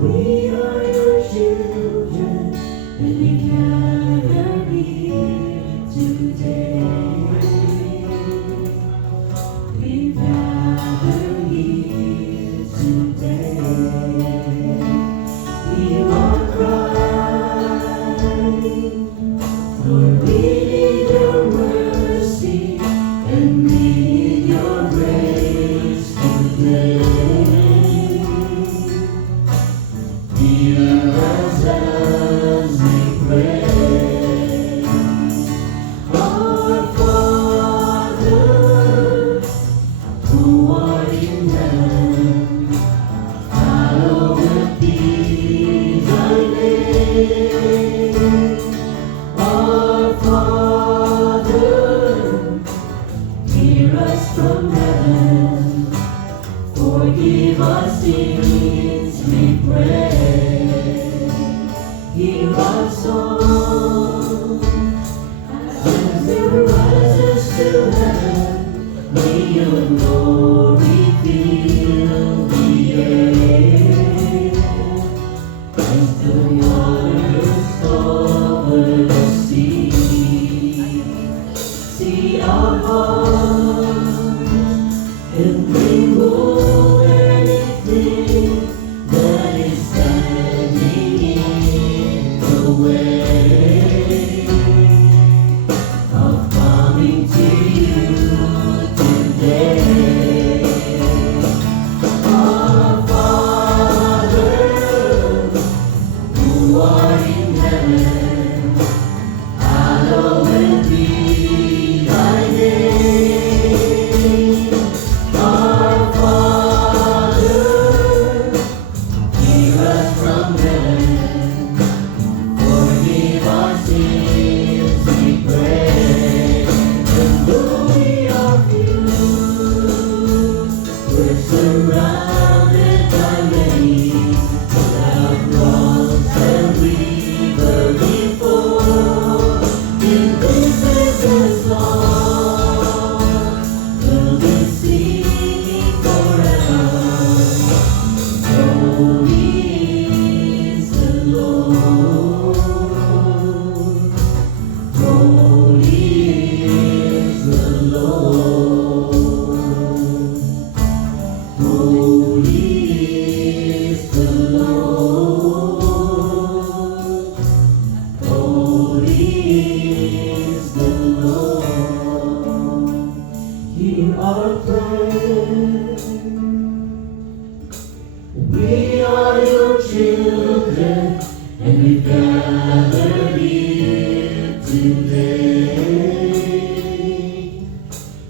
We are your children, and we gather here today. We gather here today. Hear our cry, Lord, we need your mercy, and we need your grace today. Hear us as we pray. Our Father, who art in heaven, hallowed be thy name. Our Father, hear us from heaven, forgive our sins, we pray. Hear our song as it rises to heaven. May your glory fill the air as the waters cover the sea. See our hearts and remove anything that is standing in the way of coming to you today. Our Father, who art in heaven, hallowed be thy name. Our Father, hear us from heaven, forgive our sins, we pray. And though we are few, we're surrounded by many, loud wrongs and we before. In this is song, we'll be singing forever. Holy is the Lord. Holy is the Lord. Holy is the Lord. Holy is the Lord. Hear our prayer. We are your children, and we gather here today.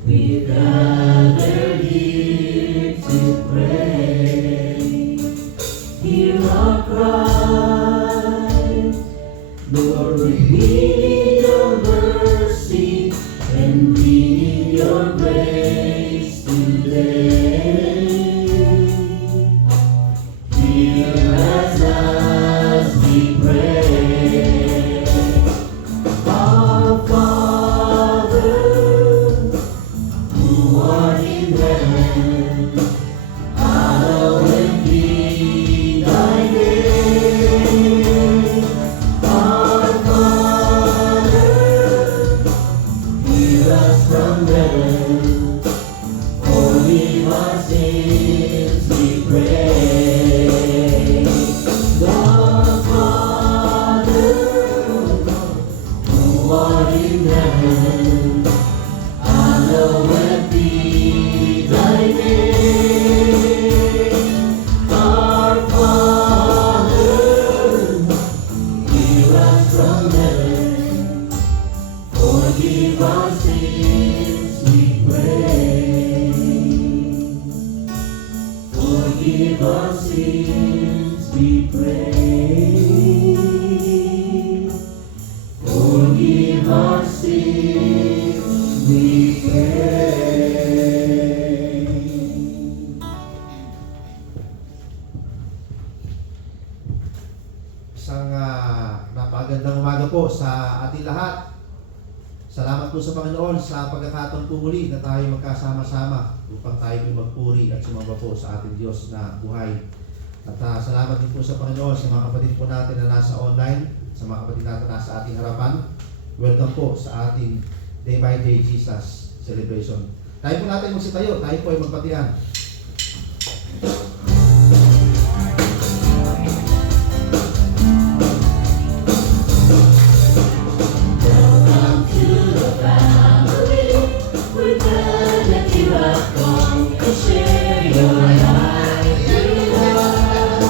We gather here to pray. Hear our cry, Lord, we need your mercy, and we need your grace today. Hear us as we pray. Our Father, who art in heaven, hallowed be thy name. Our Father, hear us from heaven, forgive our sins. hallowed be thy name. Our Father, hear us from heaven, forgive our sins, we pray. Forgive our sins, we pray. Forgive our sins, we pray. Isang napagandang umaga po sa ating lahat. Salamat po sa Panginoon sa pagkakataon po muli na tayo magkasama-sama upang tayo po magpuri at sumamba po sa ating Diyos na buhay. At salamat din po sa Panginoon sa mga kapatid po natin na nasa online, sa mga kapatid natin na nasa ating harapan. Welcome po sa ating Day by Day Jesus Celebration. Tayo po natin magsitayo, tayo po ay magpatian. Welcome to the family. We're glad that you have come to share your life with us.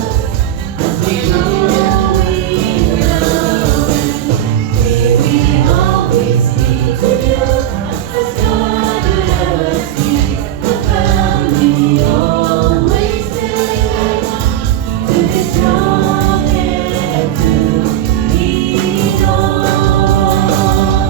As we know we love and may we always be together. As God would have us be, the family always there. To be strong and to lean on.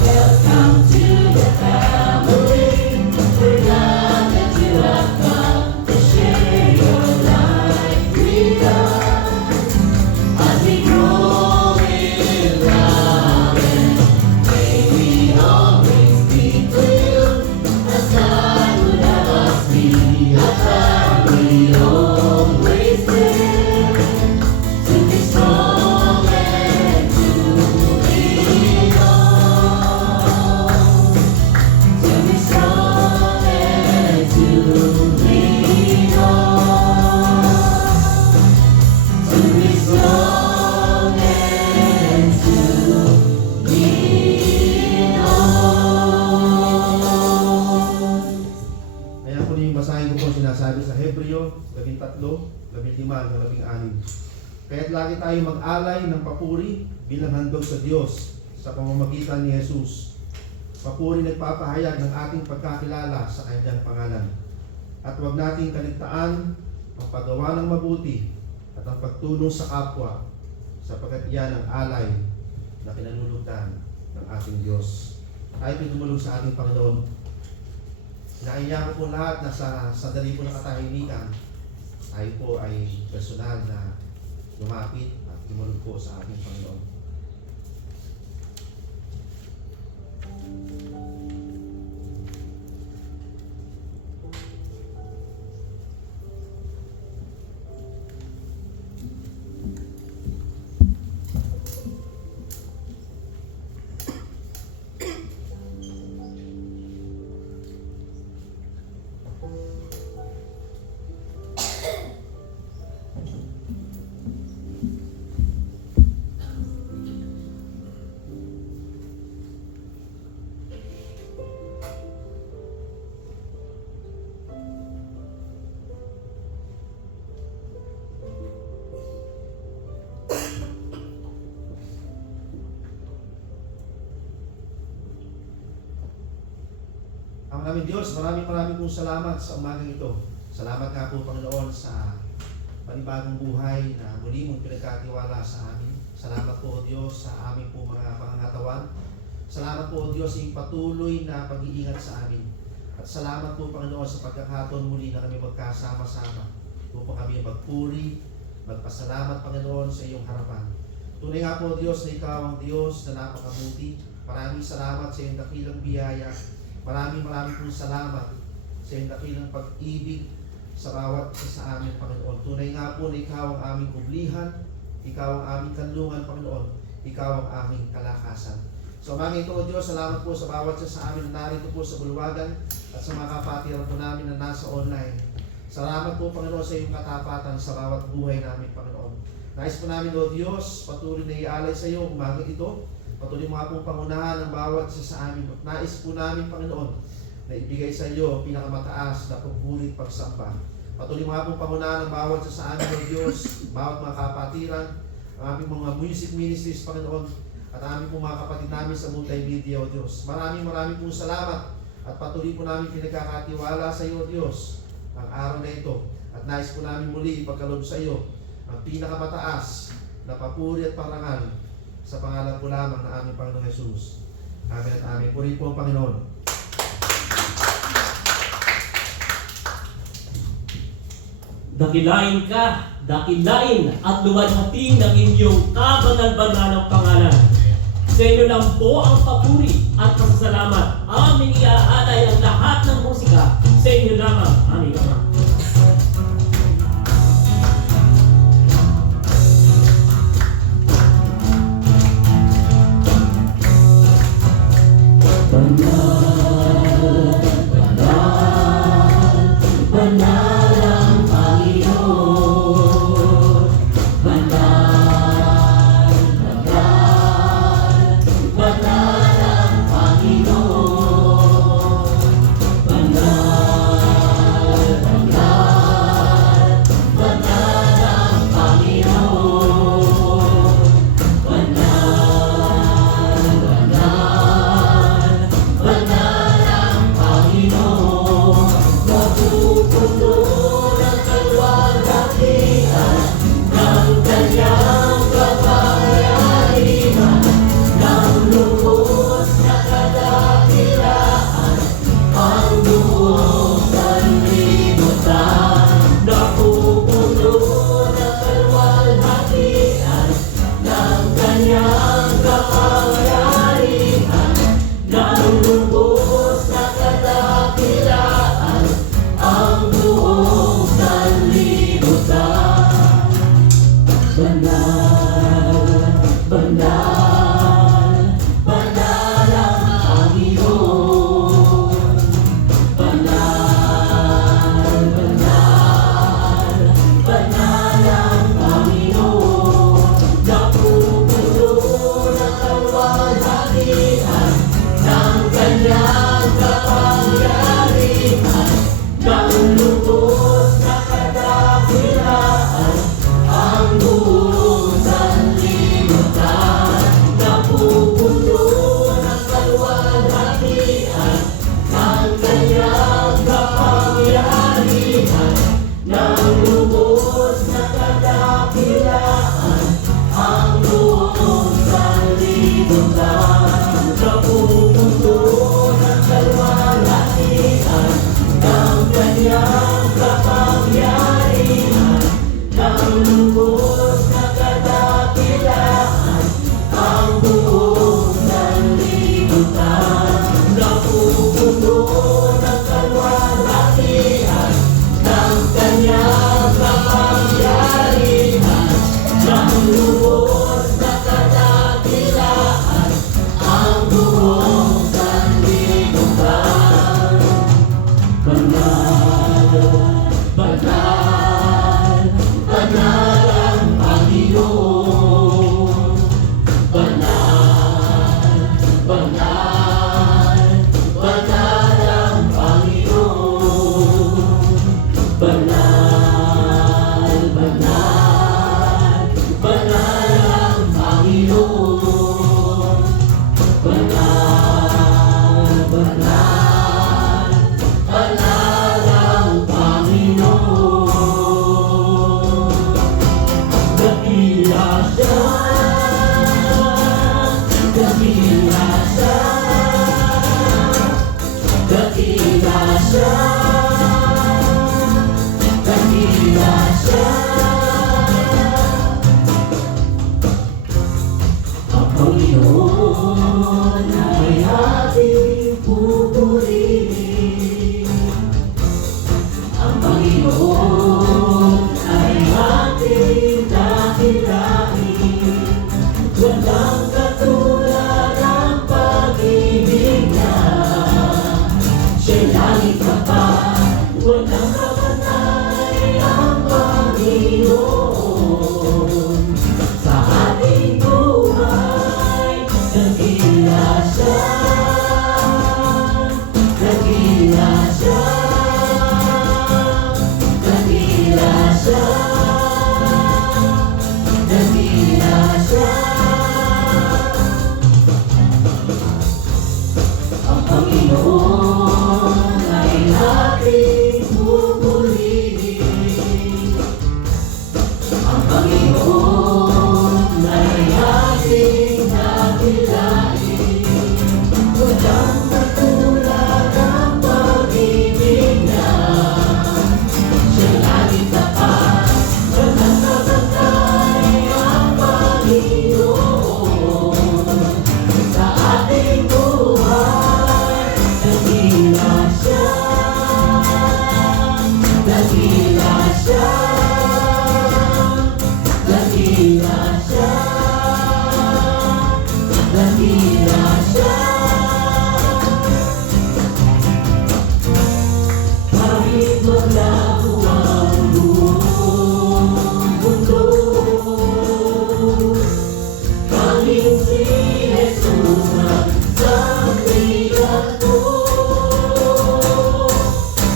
Welcome to the family. We're glad that you have come to share your life with us. As we grow in love and may we always be to you. As God would have us be, a family always there. To be strong and to lean on. To be strong and to lean on. To be strong and to lean on. Ayan po yung basahin ko po sinasabi sa Hebreo 13:15-16. Kaya't lagi tayo mag-alay ng papuri bilang handog sa Diyos sa pamamagitan ni Jesus. Papuri nagpapahayag ng ating pagkakilala sa kanyang pangalan. At huwag nating kaligtaan ang paggawa ng mabuti at ang pagtulong sa kapwa, sapagkat iyan ang alay na kinalulutan ng ating Diyos. Tayo pinumulong sa ating Panginoon. Naiya ko po lahat na sa sandali po ng katahimikan, tayo po ay personal na lumapit at tumulong po sa ating Panginoon. Ang aming Diyos, maraming pong salamat sa umagang ito. Salamat nga po, Panginoon, sa panibagong buhay na muli mong pinagkatiwala sa amin. Salamat po, Diyos, sa aming po mga pangangatawan. Salamat po, Diyos, sa iyong patuloy na pag-iingat sa amin. At salamat po, Panginoon, sa pagkakataon muli na kami magkasama-sama upang kami magpuri, magpasalamat, Panginoon, sa iyong harapan. Tunay nga po, Diyos, na Ikaw ang Diyos na napakabuti, Maraming salamat sa iyong dakilang biyaya. Maraming pong salamat sa iyong dakilang pag-ibig sa bawat isa sa amin, Panginoon. Tunay nga po na Ikaw ang aming kublihan, Ikaw ang aming kanlungan, Panginoon. Ikaw ang aming kalakasan. So mga ito, O Diyos, salamat po sa bawat isa sa amin na narito po sa bulwagan at sa mga kapatiran po namin na nasa online. Salamat po, Panginoon, sa iyong katapatan sa bawat buhay namin, Panginoon. Nais po namin, O Diyos, patuloy na ialay sa iyo umaga ito. Patuloy mo nga pong pangunahan ng bawat isa sa amin. Nais po namin, Panginoon, na ibigay sa iyo pinakamataas na pagpulit pagsamba. Patuloy mo nga pong pangunahan ng bawat isa sa amin, O Diyos, bawat mga kapatiran, ang aming mga music ministries, Panginoon, at ang aming mga kapatid namin sa multimedia, O Diyos. Maraming pong salamat at patuloy po namin pinagkakatiwala sa iyo, O Diyos, ang araw na ito. At nais po namin muli ipagkaloob sa iyo ang pinakamataas na papuri at parangal sa pangalan po lamang na aming Panginoong Jesus. Amen at amen. Purihin po ang Panginoon. Dakilain ka, dakilain at luwalhating ng inyong kabanal-banal ng pangalan. Sa inyo lang po ang papuri at pasasalamat. Aming iaalay ang lahat ng musika. Sa inyo lamang, aming Ama. Panginoon walang kapantay ang Panginoon. Sa ating buhay, nagila siya, nagila siya, nagila siya, nagila siya. Ang Panginoon ay ating pupurihin. Ang Panginoon ay ating dakilain. Walang katulad ang pag-ibig niya. Siya laging tapat, walang kapantay ang Panginoon. Sa ating buhay, nagila siya, nagila siya, nagila siya, nagila siya. Kahit maglaho ang buong mundo, tanging si Jesus ang sabihan mo.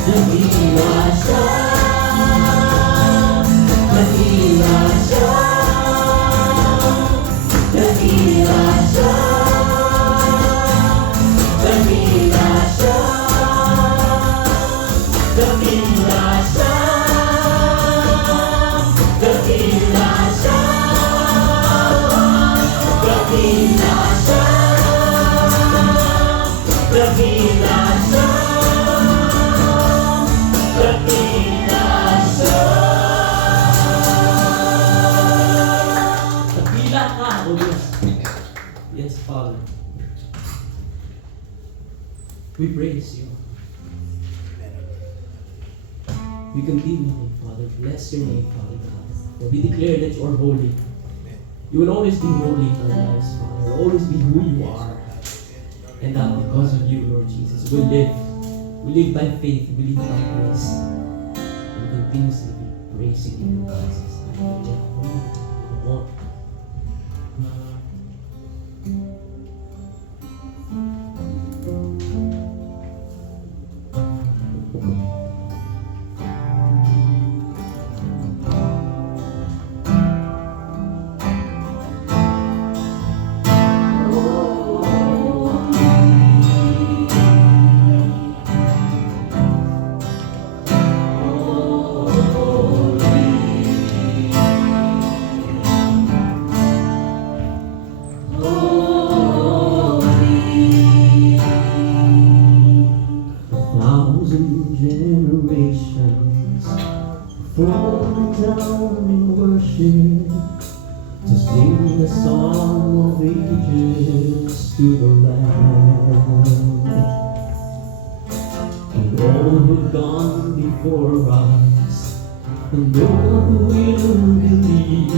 Nagila siya, nagila siya, nagila siya, nagila siya, nagila siya, nagila siya, nagila siya, nagila siya, nagila siya. Dakila ka, O Diyos. Yes, Father. We praise you. We continue, Father. Bless your name, Father God. For we declare that you are holy. You will always be holy in our lives, Father. You will always be who you are. And that because of you, Lord Jesus, we live. We live by faith. We live by grace. And continuously be praising you, Jesus. Come on. Thousand generations falling down in worship to sing the song of ages to the Lamb. And all who've gone before us, and all who will believe,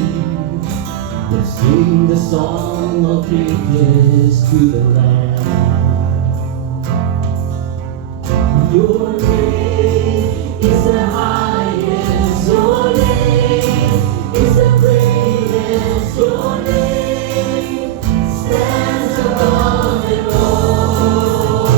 will sing the song of ages to the Lamb. Your name is the highest, your name is the greatest, your name stands above it all.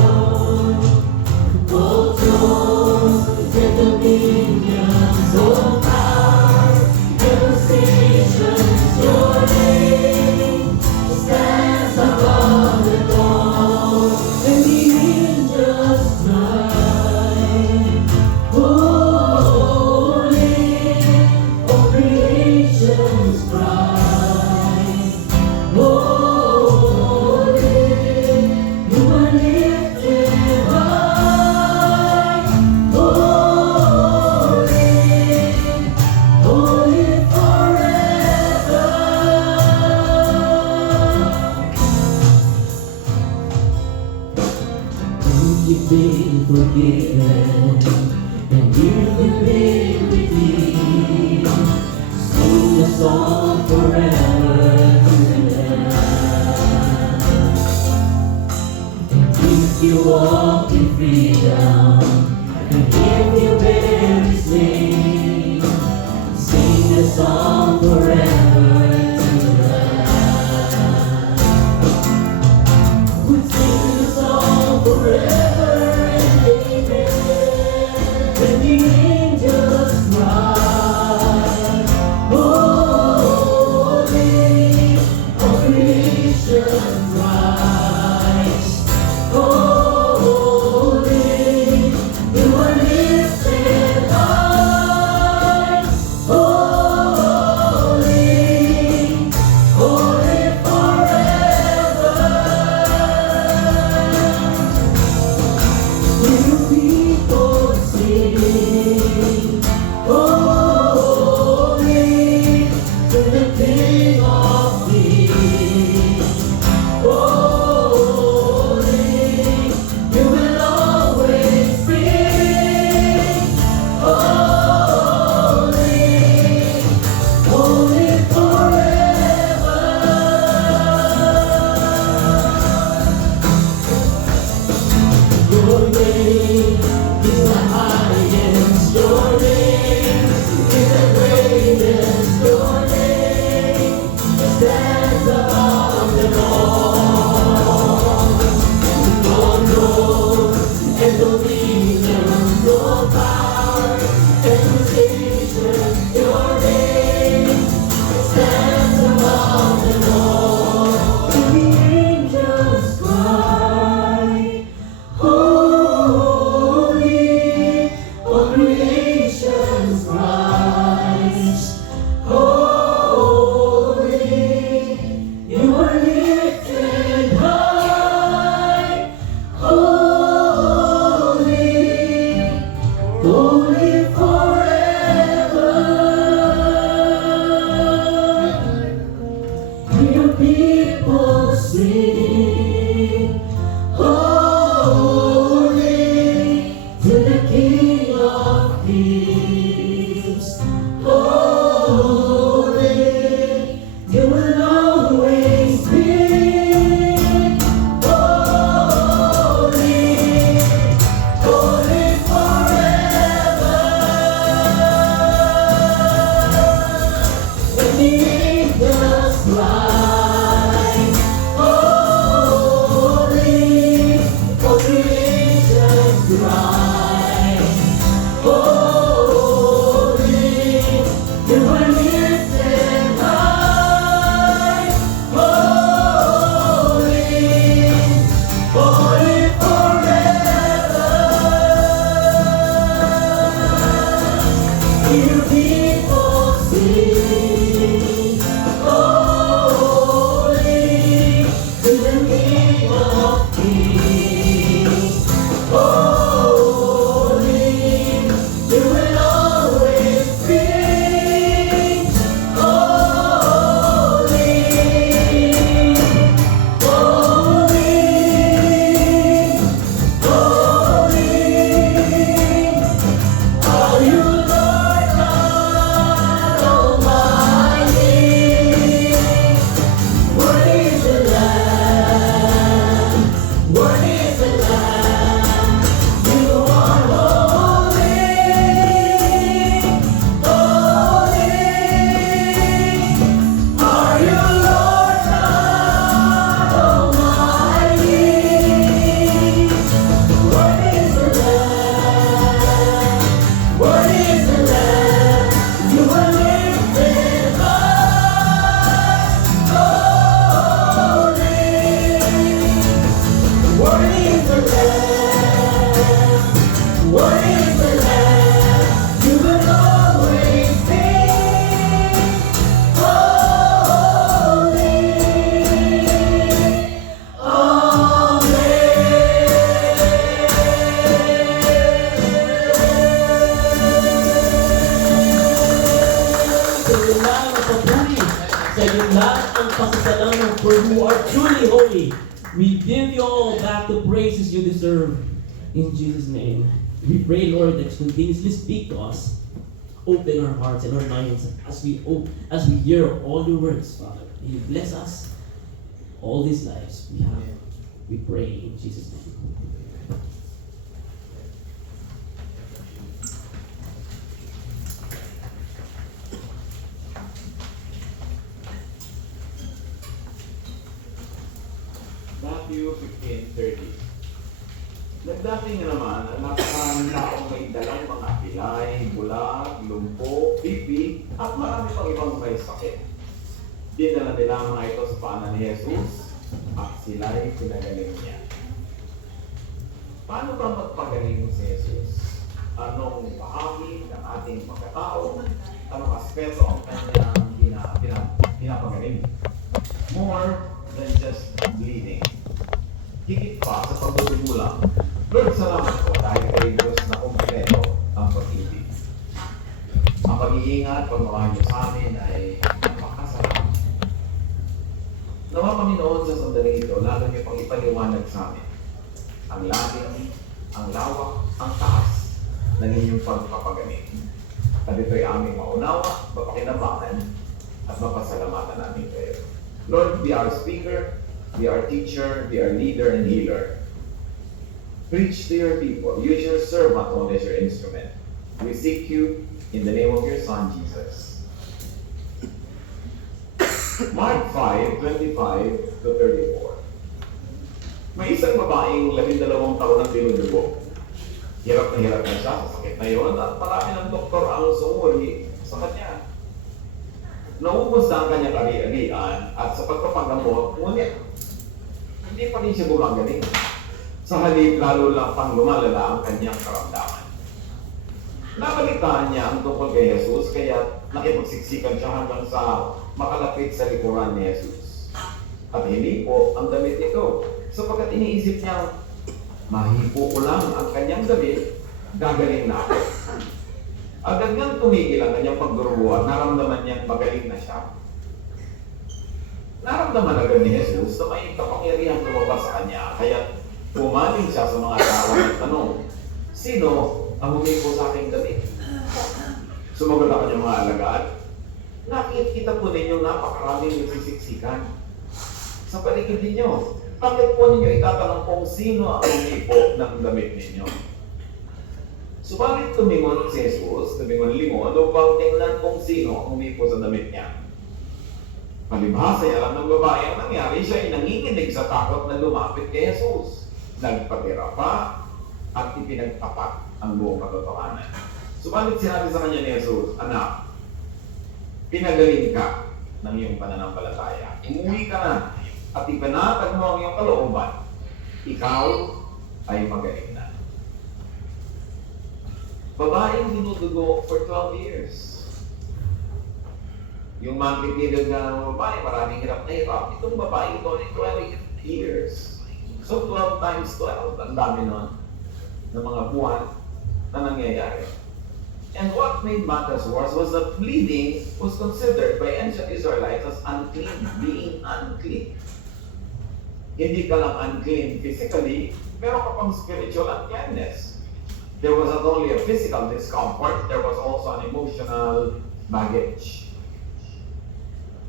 All thrones and dominions, all power and positions, your name stands above it all. And the angels cry, you've been forgiven, and you've been redeemed. Sing the song forever to the Lamb. And if you walk in freedom, And if you bear His name, sing the song forever to God. We sing the song forever and amen. When the angels cry, holy, all creation cries, holy, you are lifted high, holy, holy forever. Will people sing, holy, to the King of Kings, holy, you will always be, holy, holy forever. Your name is the highest, your name is the greatest, your name stands above them all. No throne and dominion, no power and position, your name stands above them all. And the angels cry, holy, all creation cries, holy, you are lifted high, holy, holy forever. Your people sing, holy, to the King of Kings, holy, you will always be, holy, holy forever. When the angels cry, holy, all creation cries, holy, you are lifted high, holy, holy forever. Hear people sing, holy, to the King of Kings, holy, you will always be, holy, holy, holy. Are you Lord God Almighty? Worthy is the Lamb, worthy is the Lamb. You are holy, holy. Are you Lord God Almighty? Worthy is the Lamb, worthy is the Lamb. You are lifted high, holy. Worthy is the Lamb, worthy is the Lamb. You will always be, holy. Sa iyo lang ang papuri, sa iyo lang ang pasasalamat, for you are truly holy. We give you all back the praises you deserve. In Jesus' name, we pray, Lord, that you continuously speak to us. Open our hearts and our minds as we hear all your words, Father. May you bless us all these lives we have. We pray in Jesus' name. Matthew 15:30. Nagdating naman ang napakaraming taong may dalang mga pilay, bulag, lumpo, pipi, at marami pang ibang may sakit. Dinala nila mga ito sa paanan ni Jesus at sila'y pinagaling niya. Paano ba magpagaling si Jesus? Anong bahagi ng ating pagkatao? Anong aspeto ang kanyang pinapagaling? More than just bleeding. Higit pa sa pagdudugo lang. Lord, salamat po dahil kayo Diyos na kumpleto ang pag-ibig. Ang pag-iingat, pagmamahal niyo sa amin ay napakasarap. Nawa Panginoon sa sandaling ito, lalo niyo pang ipaliwanag sa amin ang lalim, ang lawak, ang taas ng inyong pagpapagaling. At ito'y aming maunawa, mapakinabangan, at mapasalamatan namin kayo. Lord, be our speaker, be our teacher, be our leader and healer. Preach to your people. Use your servant only as your instrument. We seek you in the name of your Son, Jesus. Mark 5:25 to 34. May isang babaeng 12 taon ang dinudugo. Hirap na siya sa sakit na yun at marami ng doktor ang sumuri sa kanya. Naubos na ang kanyang ari-arian at sa pagpapagamot, ngunit hindi pa rin siya gumagaling. Sa halip, lalo lang pang lumalala ang kanyang karamdaman. Nabalitaan niya ang tungkol kay Jesus, kaya nakipagsiksikan siya hanggang sa makalapit sa likuran ni Jesus. At hinipo ang damit nito, sapagkat iniisip niya, mahipo ko lang ang kanyang damit, gagaling na ako. Agad niyang tumigil ang kanyang pagdurugo at naramdaman niyang magaling na siya. Naramdaman agad ni Jesus na may kapangyarihan lumabas sa kanya, kaya pumaling siya sa mga tao at tanong, sino ang humipo sa aking damit? Sumagot ang kanyang mga alagad, nakikita po ninyo napakaraming nagsisiksikan sa paligid ninyo. Bakit po ninyo itatanong kung sino ang humipo ng damit ninyo? Subalit tumingon si Jesus, tumingon-lingon upang tingnan kung sino ang humipo sa damit niya. Palibhasa ay alam ng babae ang nangyari, siya ay nanginginig sa takot na lumapit kay Jesus. Nagpatira pa at ipinagtapat ang buong katotohanan. Subalit sinabi sa kanya ni Jesus, anak, pinagaling ka ng iyong pananampalataya. Umuwi ka na at ipanatag mo ang iyong kalooban. Ikaw ay magaling na. Babaeng dinudugo for 12 years. Yung monthly period na ng babae, maraming hirap na hirap. Itong babae ito ay 12 years. So 12 times 12, ang dami nun ng mga buwan na nangyayari. And what made matters worse was that bleeding was considered by ancient Israelites as unclean, being unclean. Hindi ka lang unclean physically, meron ka pang spiritual uncleanness. There was not only a physical discomfort, there was also an emotional baggage.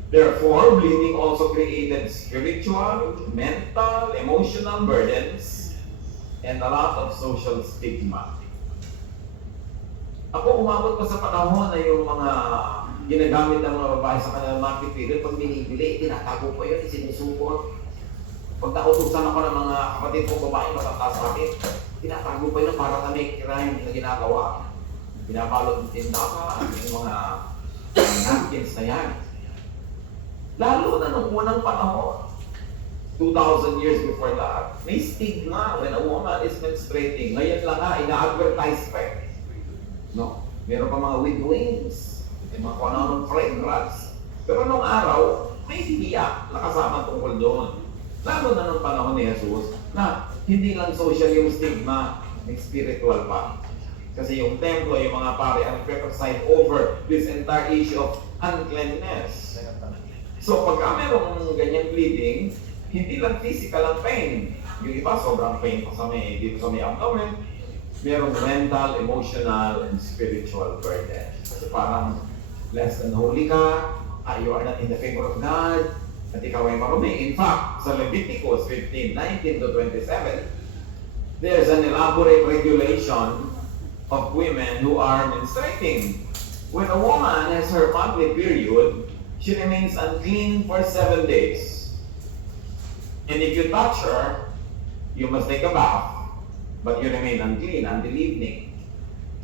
Therefore, bleeding also created spiritual, mental, emotional burdens, and a lot of social stigma. Ako umabot pa sa panahon na yung mga ginagamit ng mga babae sa kanilang market period, pag binibili, tinatago pa yun, sinusupot. Pag nautusan ako ng mga kapatid kong babae matataas sa akin, tinatago pa yun para kami crime na ginagawa. Binabalot ng tindahan, yung mga napkins na yan. Lalo na nung unang panahon, 2,000 years before that, may stigma when a woman is menstruating. Ngayon lang nga, ina-advertise pa eh. No? Meron pa mga with wings, may mga kung ano fragrance. Pero nung araw, may hiya na kasama tungkol doon. Lalo na nung panahon ni Jesus, na hindi lang social yung stigma, may spiritual pa. Kasi yung templo, yung mga pare, ang preside over this entire issue of uncleanness. So pagka merong ganyang bleeding, hindi lang physical ang pain. Yung iba sobrang pain pa sa may, dito sa may abdomen. Merong mental, emotional, and spiritual burden. Kasi parang less than holy ka, you are not in the favor of God, at ikaw ay marumi. In fact, sa Leviticus 15:19 to 27, there's an elaborate regulation of women who are menstruating. When a woman has her monthly period, she remains unclean for 7 days. And if you touch her, you must take a bath, but you remain unclean until evening.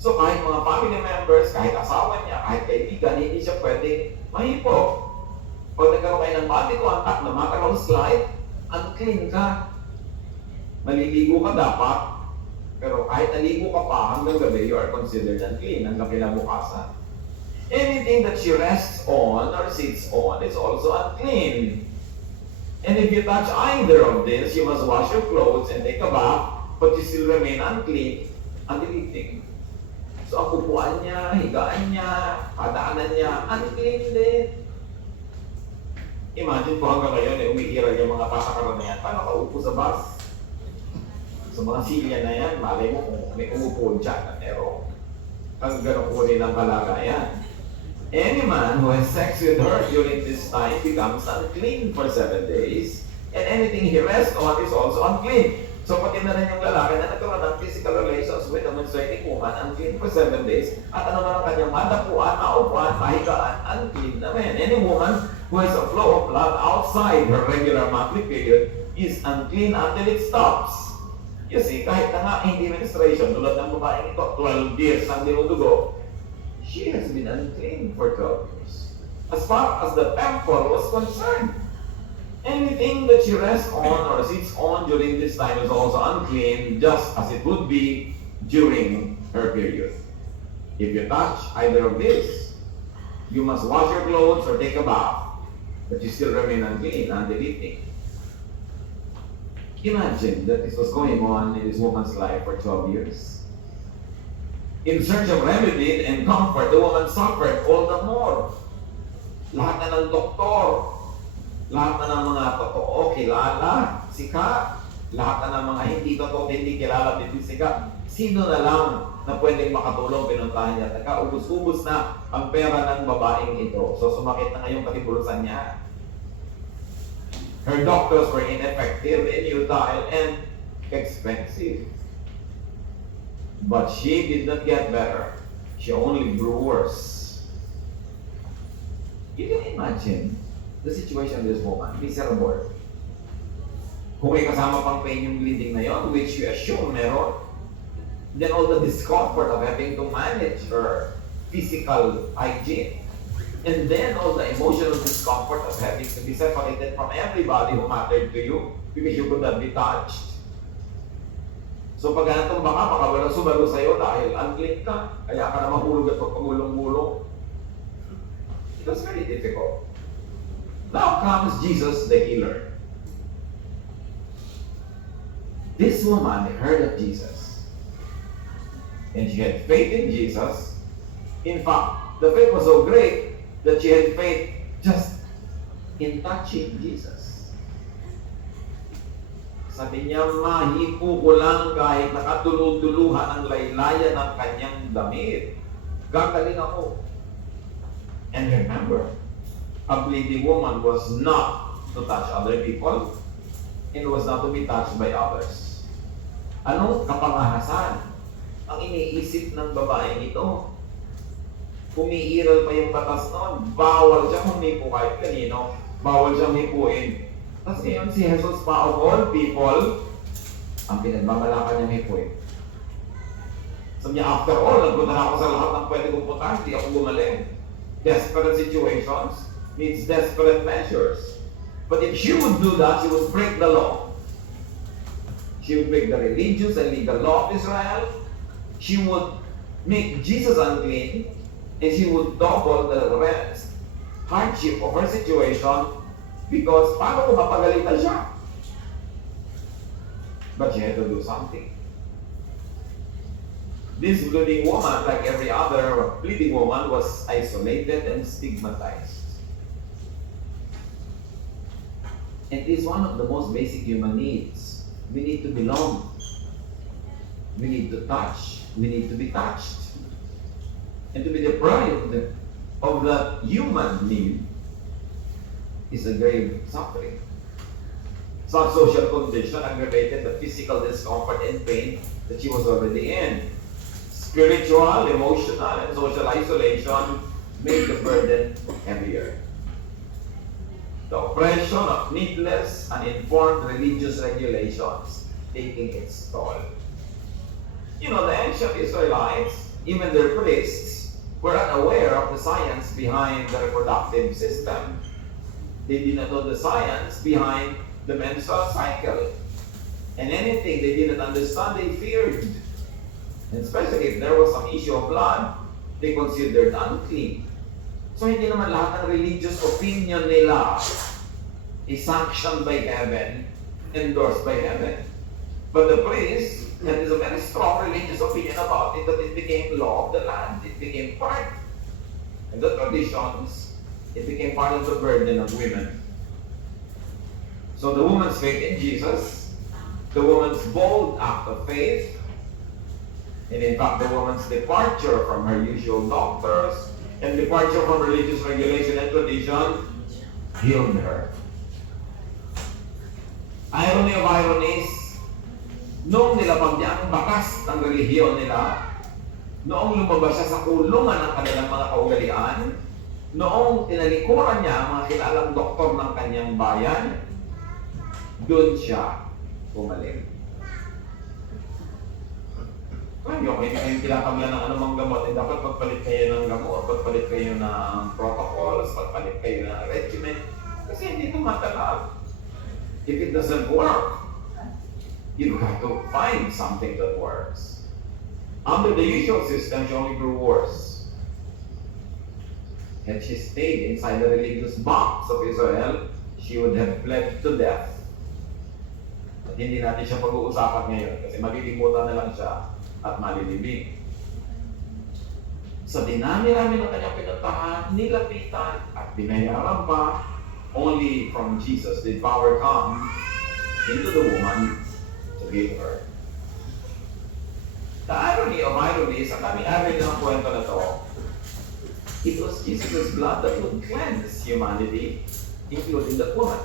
So kahit mga family members, kahit asawa niya, kahit kaibigan, hindi siya pwedeng mahipo. Pag nagkaroon kayo ng body contact na matakaw slide, unclean ka. Maliligo ka dapat, pero kahit naligo ka pa hanggang gabi, you are considered unclean hanggang kinabukasan. Anything that she rests on or sits on is also unclean. And if you touch either of this, you must wash your clothes and take a bath, but you still remain unclean until evening. So ang upuan niya, higaan niya, padaanan niya, unclean din. Imagine po hanggang ngayon, umiiral yung mga pasakaran na yan, paano kaupo sa bus? Sa mga silya na yan, malay mo kung may umupo dyan, pero ang ganong uri ng kalagayan. Any man who has sex with her during this time becomes unclean for 7 days, and anything he rests on is also unclean. So pati na rin yung lalaki na nagkaroon ng physical relations with a menstruating woman, unclean for 7 days, at ano man ang kanyang madapuan, maupuan, mahigaan, unclean na rin. Any woman who has a flow of blood outside her regular monthly period is unclean until it stops. You see, kahit na nga hindi menstruation, tulad ng babaeng ito, 12 years ang dinudugo, she has been unclean for 12 years. As far as the temple was concerned, anything that she rests on or sits on during this time is also unclean, just as it would be during her period. If you touch either of these, you must wash your clothes or take a bath, but you still remain unclean until evening. Imagine that this was going on in this woman's life for 12 years. In search of remedy and comfort, the woman suffered all the more. Lahat na ng doktor, lahat na ng mga totoo, kilala, sikat, lahat na ng mga hindi totoo, hindi kilala, hindi sikat, sino na lang na pwedeng makatulong, pinuntahan niya. Taka, ubus-ubus na ang pera ng babaeng ito. So sumakit na ngayong katibulusan niya. Her doctors were ineffective, inutile, and expensive. But she did not get better. She only grew worse. You can imagine the situation of this woman, miserable. Kung may kasama pang pain yung bleeding na yon, which you assume meron, then all the discomfort of having to manage her physical hygiene, and then all the emotional discomfort of having to be separated from everybody who mattered to you because you could not be touched. So pag natumba ka, baka walang sumalo sa'yo dahil unclean ka, kaya ka na mahulog at pagpagulong-gulong. It was very difficult. Now comes Jesus the healer. This woman heard of Jesus, and she had faith in Jesus. In fact, the faith was so great that she had faith just in touching Jesus. Sabi niya, mahipo ko lang kahit nakatulog-tuluhan ang laylayan ng kanyang damit. Gagaling ako. And remember, a bleeding woman was not to touch other people and was not to be touched by others. Anong kapangahasan ang iniisip ng babaeng ito? Umiiral pa yung batas noon, bawal siya humipo kahit kanino, bawal siyang hipuin. Tapos ngayon si Jesus pa of all people, ang pinagmamalakan niya hipuin. Sabi niya, after all, nagpunta na ako sa lahat ng pwede kong puntahan, hindi ako gumaling. Desperate situations needs desperate measures. But if she would do that, she would break the law. She would break the religious and legal law of Israel. She would make Jesus unclean, and she would double the hardship of her situation because paano kung mapagalitan siya? But she had to do something. This bleeding woman, like every other bleeding woman, was isolated and stigmatized. It is one of the most basic human needs. We need to belong. We need to touch. We need to be touched. And to be deprived of that human need is a grave suffering. Such social condition aggravated the physical discomfort and pain that she was already in. Spiritual, emotional, and social isolation made the burden heavier. The oppression of needless, uninformed religious regulations taking its toll. You know, the ancient Israelites, even their priests, were unaware of the science behind the reproductive system. They did not know the science behind the menstrual cycle. And anything they didn't understand, they feared. And especially if there was some issue of blood, they considered unclean. So hindi naman lahat ng religious opinion nila is sanctioned by heaven, endorsed by heaven. But the priest had a very strong religious opinion about it, that it became law of the land. It became part of the traditions. It became part of the burden of women. So the woman's faith in Jesus, the woman's bold act of faith, and in fact the woman's departure from her usual doctors, and departure from religious regulation and tradition, healed her. Irony of ironies, noong nilapag niya ang bakas ng relihiyon nila, noong lumabas siya sa kulungan ng kanilang mga kaugalian, noong tinalikuran niya ang mga kilalang doktor ng kanyang bayan, doon siya pumaling. Kayo, hindi kayo kinakabla ng anumang gamot, dapat magpalit kayo ng gamot, magpalit kayo ng protocols, magpalit kayo ng regimen, kasi hindi tumatalab. If it doesn't work, you have to find something that works. Under the usual system, she only grew worse. Had she stayed inside the religious box of Israel, she would have bled to death. At hindi natin siya pag-uusapan ngayon kasi malilimutan na lang siya at malilibing. Sa dinami-rami ng kanyang pinuntahan, nilapitan at binayaran pa, only from Jesus did power come into the woman to heal her. The irony of ironies, ang daming irony ng kwento na to, it was Jesus' blood that would cleanse humanity, including the woman.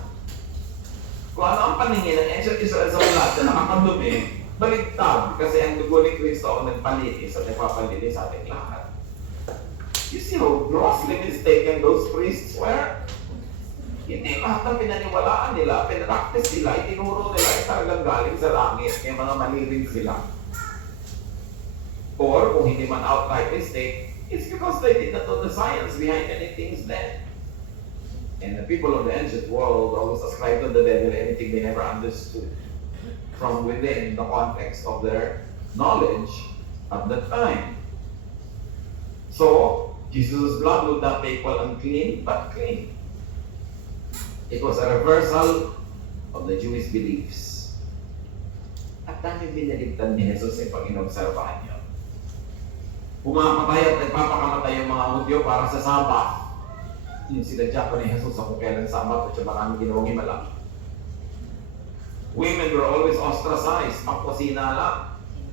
Kung ano ang paningin ng ancient Israel sa blood na nakakadumi, baligtad kasi ang dugo ni Kristo ang nagpalinis at nagpapalinis sa ating lahat. You see how grossly mistaken those priests were? Hindi lahat ng pinaniwalaan nila, pinractice nila, itinuro nila ay talagang galing sa langit, may mga maliring sila. Or kung hindi man outright mistake, it's because they did not know the science behind many things then. And the people of the ancient world always ascribe to the devil anything they never understood from within the context of their knowledge at that time. So, Jesus' blood would not make one unclean, but clean. It was a reversal of the Jewish beliefs. At dami binaligtad ni Jesus pag inobserbahan niyo. Pumapatay at nagpapakamatay yung mga Hudyo para sa Sabat. Yung sinadya ko ni Jesus sa kung kailan Sabat at siya maraming ginawang himalang. Women were always ostracized. Pagkusina lang.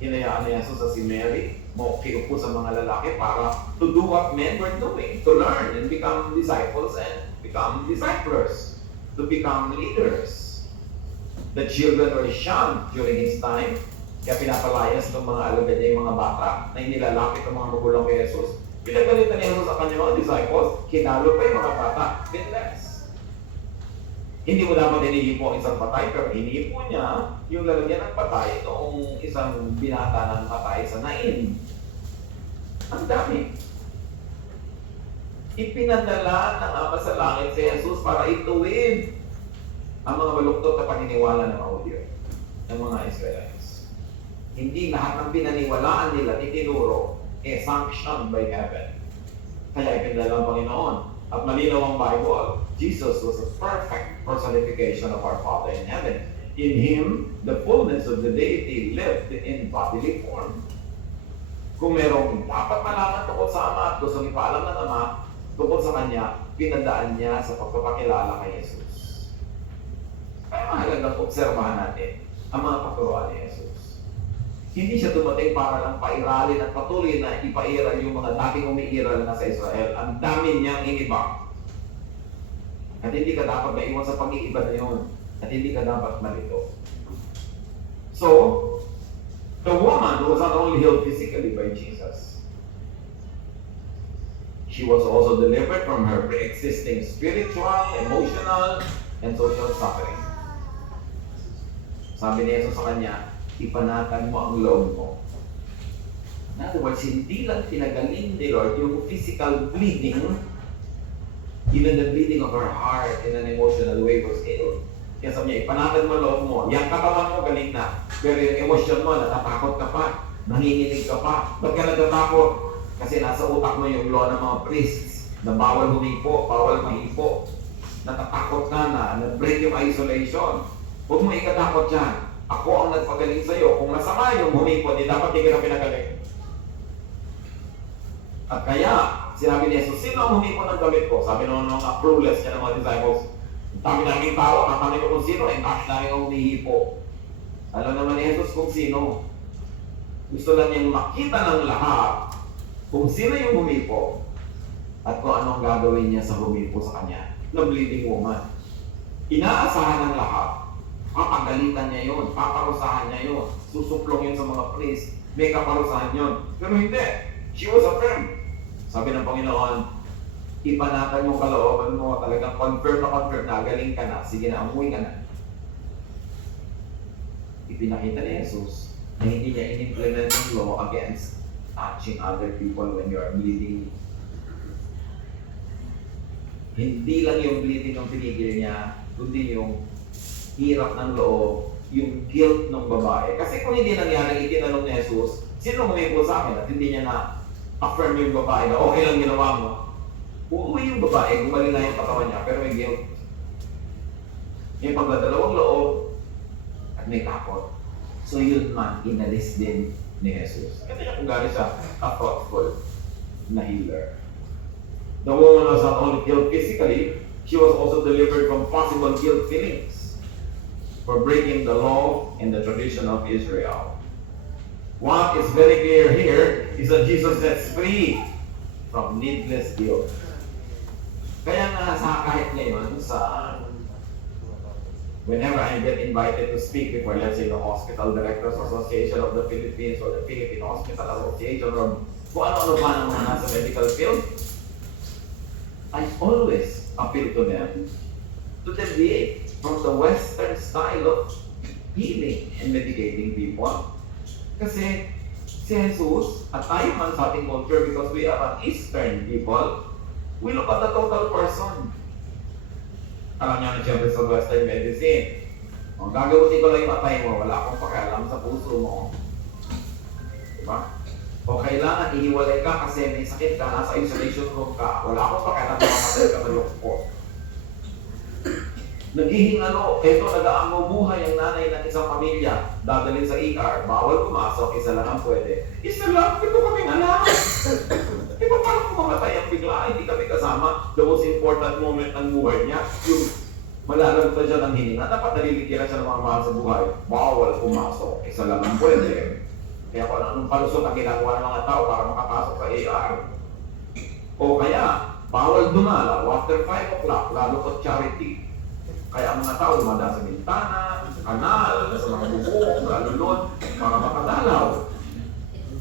Hinayaan ni Jesus sa si Mary, kiupo sa mga lalaki para to do what men were doing, to learn and become disciples and become disciplers, to become leaders. The children were shunned during his time, kaya pinapalayas ng mga alagad niya yung mga bata na inilalapit ng mga magulang kay Jesus. Pinagalitan ni Jesus sa kanyang mga disciples, kinalo pa yung mga bata, binless. Hindi mo dapat inihipo ang isang patay, pero inihipo niya yung lalagyan ng patay noong isang binata ng patay sa Nain. Ang dami. Ipinadala ng Ama sa Langit si Jesus para ituwid ang mga baluktot na paniniwala ng mga Hudyo, ng mga Israelites. Hindi lahat ng pinaniwalaan nila itinuro sanctioned by heaven. Kaya ipinadala ng Panginoon. At malinaw ang Bible, Jesus was a perfect personification of our Father in heaven. In Him, the fullness of the deity lived in bodily form. Kung merong dapat malaman tungkol sa Ama at gusto ipaalam ng Ama tungkol sa Kanya, pinadaan niya sa pagpapakilala kay Jesus. Kaya mahalagang obserbahan natin ang mga paturuan ni Jesus. Hindi siya dumating para lang pairalin at patuloy na ipairal yung mga dating umiiral na sa Israel. Ang dami niyang iniba. At hindi ka dapat maiwan sa pag-iiba na yun. At hindi ka dapat malito. So, the woman was not only healed physically by Jesus, She was also delivered from her pre-existing spiritual, emotional, and social suffering. Sabi ni Jesus sa kanya, ipanatag mo ang loob mo. In other words, hindi lang pinagaling ni Lord yung physical bleeding, even the bleeding of her heart in an emotional way was healed. Kaya sabi niya, ipanatag mo ang loob mo. Yung katawan mo galing na, pero yung emosyon mo, natatakot ka pa, nanginginig ka pa. Ba't ka natatakot? Kasi nasa utak mo yung law ng mga priests na bawal humipo, bawal mahipo. Natatakot ka na, nag-break yung isolation. Huwag mo ikatakot yan. Ako ang nagpagaling sa'yo. Kung masama yung humipo, di dapat di ka na pinagaling. At kaya, sinabi ni Jesus, sino ang humipo ng gamit ko? Sabi ng mga clueless niya ng mga disciples, dami naming tao, natanong ko kung sino, dami namin ang humihipo. Alam naman ni Jesus kung sino. Gusto lang niyang makita ng lahat kung sino yung humipo at kung anong gagawin niya sa humipo sa kanya, na bleeding woman. Inaasahan ng lahat. Papagalitan niya yun, paparusahan niya yun, susuplong yun sa mga priest, may kaparusahan yun. Pero hindi. She was affirmed. Sabi ng Panginoon, ipanatag mo kalooban mo, talagang confirm na galing ka na, sige na, umuwi ka na. Ipinakita ni Jesus na hindi niya in-implement yung law against touching other people when you are bleeding. Hindi lang yung bleeding ang pinigil niya, kundi yung hirap ng loob, yung guilt ng babae. Kasi kung hindi nangyari, itinanong ni Jesus, sino humipo sa akin at hindi niya na-affirm yung babae na okay lang ginawa mo, uuwi yung babae, gumaling na yung katawan niya, pero may guilt. May pagdadalawang loob at may takot. So yun man, inalis din ni Jesus. Kasi niya kung gano'n siya a thoughtful na healer. The woman was not only healed physically, she was also delivered from possible guilt feelings for breaking the law and the tradition of Israel. What is very clear here is that Jesus sets free from needless guilt. Kaya nga sa kahit ngayon, whenever I get invited to speak before, let's say, the Hospital Directors Association of the Philippines or the Philippine Hospital Association or kung ano-ano pa ng mga nasa medical field, I always appeal to them to deviate from the Western style of healing and medicating people. Kasi si Jesus at tayo man sa ating culture, because we are an Eastern people, we look at the total person. Alam niyo na siyempre sa Western medicine, kung gagabutin ko lang yung atay mo, wala akong pakialam sa puso mo. Diba? O kailangan ihiwalay ka kasi may sakit ka, nasa isolation room ka, wala akong pakialam na mamatay ka sa po. Naghihingalo, eto nag-aamubuhay ang nanay ng isang pamilya, dadalhin sa ER, bawal pumasok, isa lang ang pwede. Isa lang, ito kaming anak. E pa paano kung mamatay ang bigla? Hindi kami kasama. The most important moment ng buhay niya, yung malalagta siya ng hininga, dapat naliligiran siya ng mga mahal sa buhay. Bawal pumasok, isa lang ang pwede. Kaya kung anong palusot ang ginagawa ng mga tao para makapasok sa ER. O kaya, bawal dumalaw after 5 o'clock, lalo ko charity. Kaya ang mga tao dumadaan sa bintana, sa kanal, sa mga bubong, lalo nun, para makadalaw.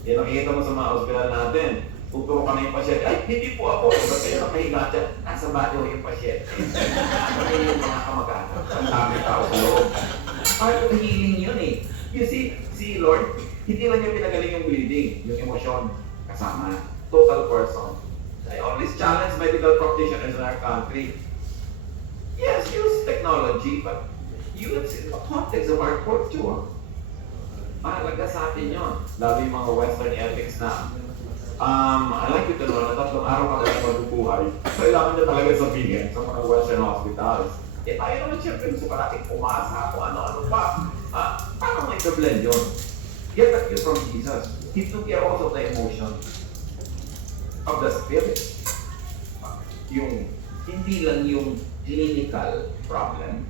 Yan nakikita mo sa mga ospital natin. Tuturo ka na yung pasyente, ay, hindi po ako. Ba't kayo nakahiga dyan? Nasa bato yung pasyente. Kasi yung mga kamag-anak, ang dami tao sa loob. Part of the healing yun eh. You see, Lord, hindi lang yung pinagaling yung bleeding, yung emosyon, kasama. Total person. I always challenge medical practitioners in our country. Yes, use technology, but use it in the context of our culture. Mahalaga sa atin yun. Lalo yung mga Western ethics na I like you to know na 3 araw ka lang magbubuhay. Kailangan niya talaga sabihin sa mga Western hospitals. Eh tayo naman siyempre gusto ka natin umasa kung ano-ano pa. Paano mo ito-blend yun? Get that you from Jesus. He took care also of the emotion of the spirit. Yung, hindi lang yung clinical problem,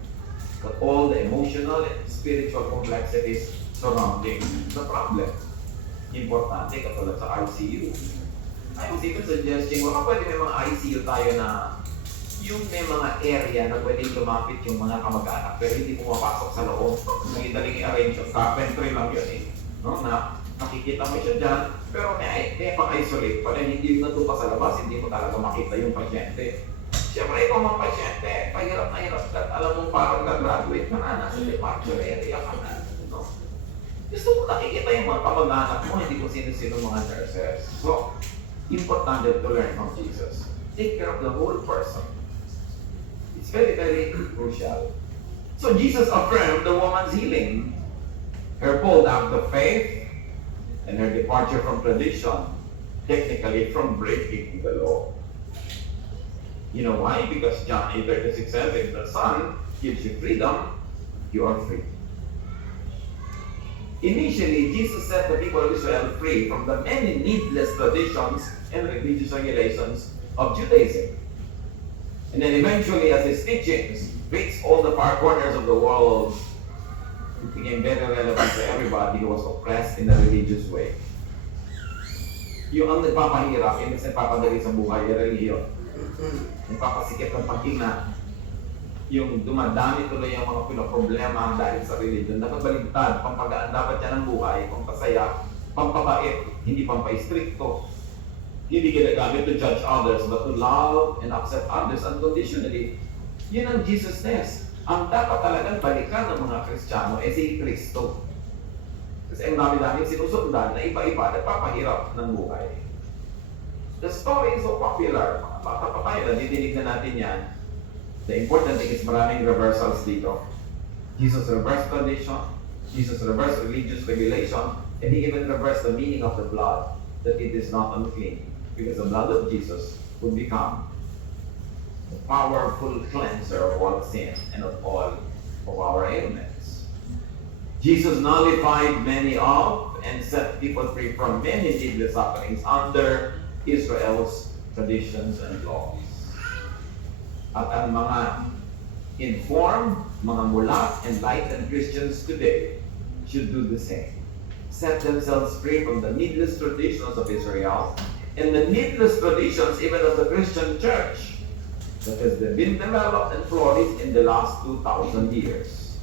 but all the emotional and spiritual complexities surrounding the problem. Importante katulad sa ICU. I was even suggesting, baka pwede may mga ICU tayo na yung may mga area na pwedeng lumapit yung mga kamag-anak pero hindi pumapasok sa loob. May daling i-arrange yung carpentry lang yun eh. No? Na Makikita mo siya dyan, pero may pang-isolate pa rin. Hindi mo natupa sa labas, hindi mo talaga makita yung pasyente. Siyempre, ikaw mga pasyente, pahirap na hirap ka. Alam mo parang nag-graduate ka na, nasa departure area ka na. No? Gusto mo nakikita yung mga kamag-anak mo, hindi ko sino-sino mga nurses. So, important to learn from Jesus. Take care of the whole person. It's very, very crucial. So Jesus affirmed the woman's healing, her bold act of faith, and her departure from tradition, technically from breaking the law. You know why? Because John 8:36 says, if the Son gives you freedom, you are free. Initially, Jesus set the people of Israel free from the many needless traditions and religious regulations of Judaism. And then eventually, as his teachings reached all the far corners of the world, it became very relevant to everybody who was oppressed in a religious way. Yung ang nagpapahirap, yung nagpapadali sa buhay, yung religion. Nagpapasikip ng paghinga. Yung dumadami tuloy yung mga pinoproblema dahil sa religion. Dapat baligtad, pampagaan dapat yan ang buhay, pampasaya, pampabait, hindi pampa-istrikto. Hindi ginagamit to judge others, but to love and accept others unconditionally. Yun ang Jesus-ness. Ang dapat talagang balikan ng mga Kristiyano ay si Kristo. Kasi ang dami-daming sinusundan na iba-iba nagpapahirap ng buhay. The story is so popular. Mga bata pa tayo, nadidinig na natin yan. The important thing is maraming reversals dito. Jesus reversed tradition, Jesus reversed religious regulation, and He even reversed the meaning of the blood, that it is not unclean. Because the blood of Jesus would become the powerful cleanser of all sin and of all of our ailments. Jesus nullified many of and set people free from many needless sufferings under Israel's traditions and laws. At ang mga informed, mga mulat, enlightened Christians today should do the same. Set themselves free from the needless traditions of Israel and the needless traditions even of the Christian church that has been developed and flourished in the last 2,000 years.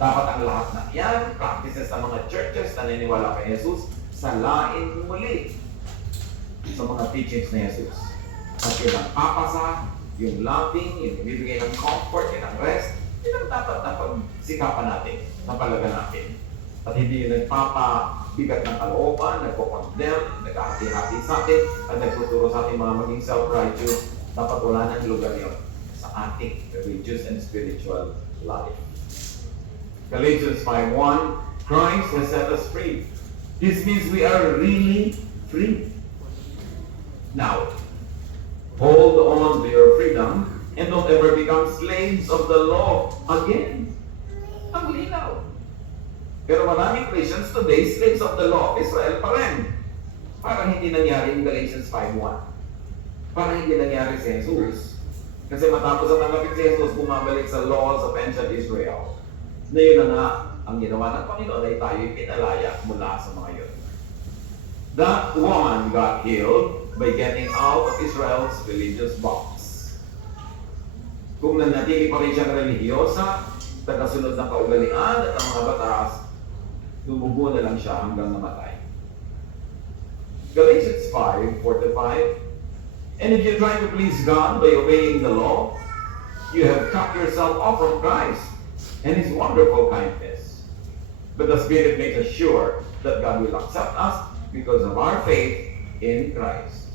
Dapat ang lahat ng yan, practices ng mga churches na naniniwala kay Jesus, salain muli sa mga teachings ni Jesus. At yun ang papasa, yung loving, yung bibigay ng comfort, yung ang rest, yun ang dapat na pagsikapan natin, napalaga natin. At hindi yung nagpapabigat ng kalooban, nagpo-condemn, nag-hati-hati sa atin, at nagtuturo sa atin mga maging self-righteous. Dapat wala nang lugar yun sa ating religious and spiritual life. Galatians 5:1, Christ has set us free. This means we are really free. Now, hold on to your freedom and don't ever become slaves of the law again. Ang linaw. Pero maraming Christians today, slaves of the law of Israel pa rin. Parang hindi nangyari yung Galatians 5:1. Parang hindi nangyari si Jesus. Kasi matapos ang tanggapin si Jesus, bumabalik sa laws of ancient Israel. Na yun na nga, ang ginawa ng Panginoon ay tayo'y pinalaya mula sa mga yun. That woman got healed by getting out of Israel's religious box. Kung nanatili pa rin siyang relihiyosa, tagasunod ng kaugalian at ang mga batas, tumubo na lang siya hanggang namatay. Galatians 5:4-5. And if you're trying to please God by obeying the law, you have cut yourself off from Christ and His wonderful kindness. But the Spirit makes us sure that God will accept us because of our faith in Christ.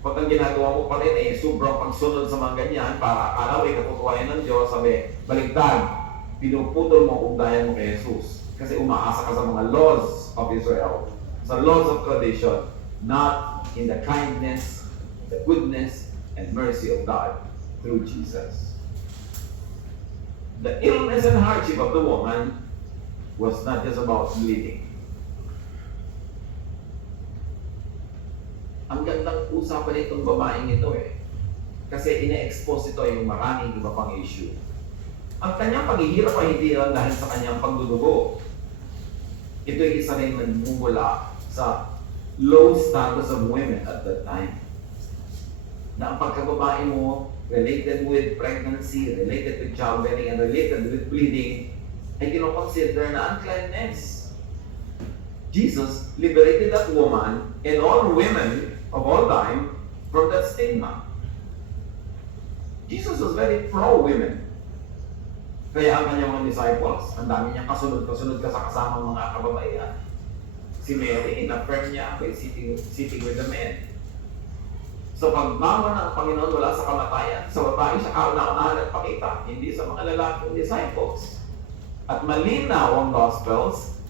Pag ang ginagawa mo pa rin ay sobrang pagsunod sa mga ganyan para akala ay katutuwayan ng Diyos, sabi, baligtad, pinuputol mo kung dahil mo kay Jesus. Kasi umaasa ka sa mga laws of Israel, sa laws of tradition, not in the kindness, the goodness, and mercy of God through Jesus. The illness and hardship of the woman was not just about bleeding. Ang gandang usapan itong babaeng ito kasi ina-expose ito yung maraming iba pang issue. Ang kanyang paghihirap ay hindi lang dahil sa kanyang pagdudugo. Ito ay isa rin nagmumula sa low status of women at that time. Na ang pagkababae mo related with pregnancy, related with childbearing, and related with bleeding ay kinoconsider na uncleanness. Jesus liberated that woman and all women of all time from that stigma. Jesus was very pro-women. Kaya ang kanyang mga disciples, ang dami niyang kasunod-kasunod sa kasama mga kababaihan. Si Mary, na-affirm niya by sitting with the men. So pagbangon ng Panginoon wala sa kamatayan, sa babae siya kauna-unahan at pakita, hindi sa mga lalaking disciples. At malinaw ang Gospels,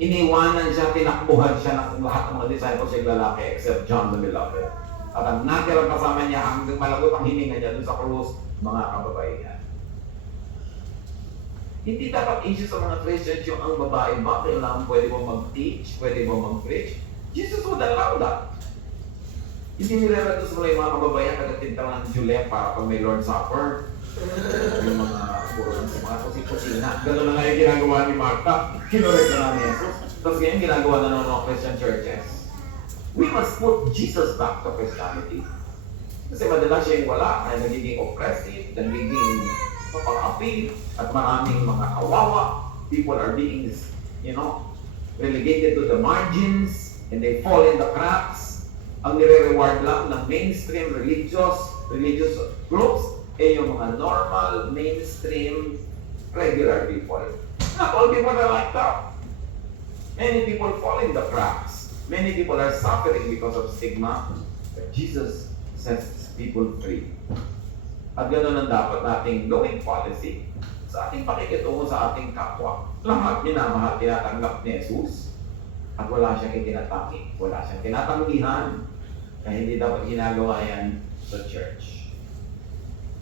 iniwanan siya, tinakbuhan siya ng lahat ng mga disciples yung lalaki except John the Beloved. At ang natirang kasama niya hanggang malagot ang hininga niya dun sa krus, mga kababaihan. Hindi dapat issue sa mga Christians yung ang babae ba, kailangan pwede mo mag-teach, pwede mo mag-preach. Jesus would allow that. Hindi nire-reduce mo lang yung mga kababaihan nagtintang ng Juliet para pag may Lord's Supper. Yung mga kusina. Gano'n na nga yung ginagawa ni Martha. Kinorek na ni Jesus. Tapos ngayon ginagawa na ng Christian churches. We must put Jesus back to Christianity. Kasi madalas siya yung wala, kaya nagiging oppressive, nagiging mapang-appeal, at maraming mga kawawa. People are being, relegated to the margins, and they fall in the cracks. Ang nire-reward lang ng mainstream religious groups ay yung mga normal, mainstream, regular people. Not all people are like that. Many people fall in the cracks. Many people are suffering because of stigma. But Jesus sets people free. At ganoon ang dapat nating gawing policy sa ating pakikitungo sa ating kapwa. Lahat minamahal, tinatanggap ni Jesus. At wala siyang itinatangi. Wala siyang tinatanggihan. Kaya hindi dapat ginagawa yan sa church.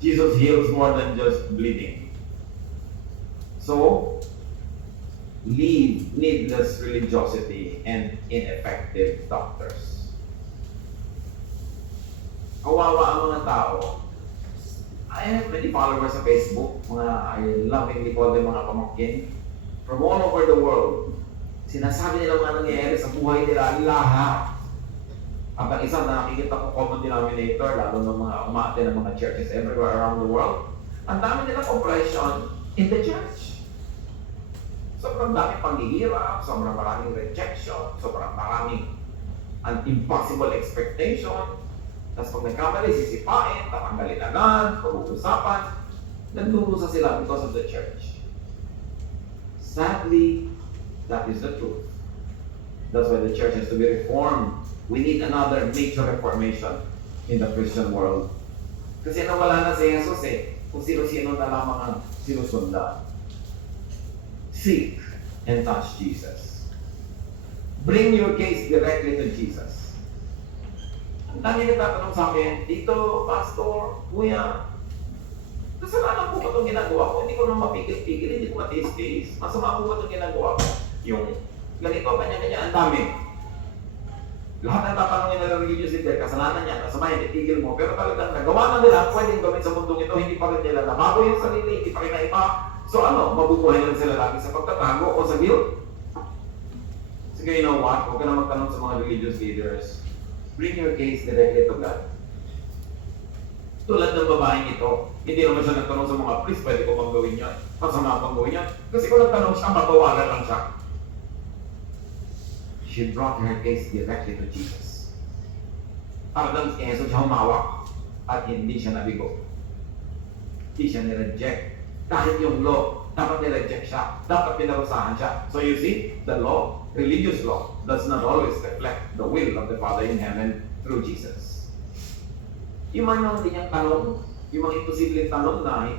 Jesus heals more than just bleeding. So, leave needless religiosity and ineffective doctors. Kawawa ang mga tao. I have many followers sa Facebook, I lovingly call them mga pamangkin, from all over the world. Sinasabi nila mga nangyayari sa buhay nila, lahat. At ang isa na nakikita ko common denominator, lalo ng mga umate ng mga churches everywhere around the world, ang dami nilang oppression in the church. Sobrang daming panghihirap, sobrang maraming rejection, sobrang maraming an impossible expectation. Tapos pag nagkamali, sisipain, tatanggalin agad, pag-uusapan, nagdurusa sila because of the church. Sadly, that is the truth. That's why the church has to be reformed. We need another major reformation in the Christian world. Kasi nawala na si Jesus kung sino-sino na lamang ang sinusundan. Seek and touch Jesus. Bring your case directly to Jesus. Ang dami nagtatanong sa akin, Tito, Pastor, Kuya, kasalanan po ba itong ginagawa ko? Hindi ko naman mapigil-pigil, hindi ko matiis-tiis. Masama po ba itong ginagawa ko? Yung ganito, kanya-kanya, ang dami. Lahat ng tatanungin na religious leader, kasalanan niya, kasama hindi tigil mo. Pero talagang nagawa na nila, pwedeng gawin sa mundong ito, hindi pa rin nila nabago yung sarili, hindi pa rin naiba. So mabubuhay lang sila lagi sa pagtatago o sa guilt. Sige, you know what? Huwag ka na magtanong sa mga religious leaders. Bring your case directly to God. Tulad ng babaeng ito, hindi naman siya nagtanong sa mga priest, pwede ko bang gawin yan? Masama bang gawin yan? Kasi kung nagtanong siya, mabawalan lang siya. She brought her case directly to Jesus. Talagang si Jesus siya humawak at hindi siya nabigo. Hindi siya nireject. Kahit yung law, dapat nireject siya. Dapat pinarusahan siya. So you see, the law, religious law, does not always reflect the will of the Father in heaven through Jesus. Yung mga niyang tanong, yung mga imposibleng tanong na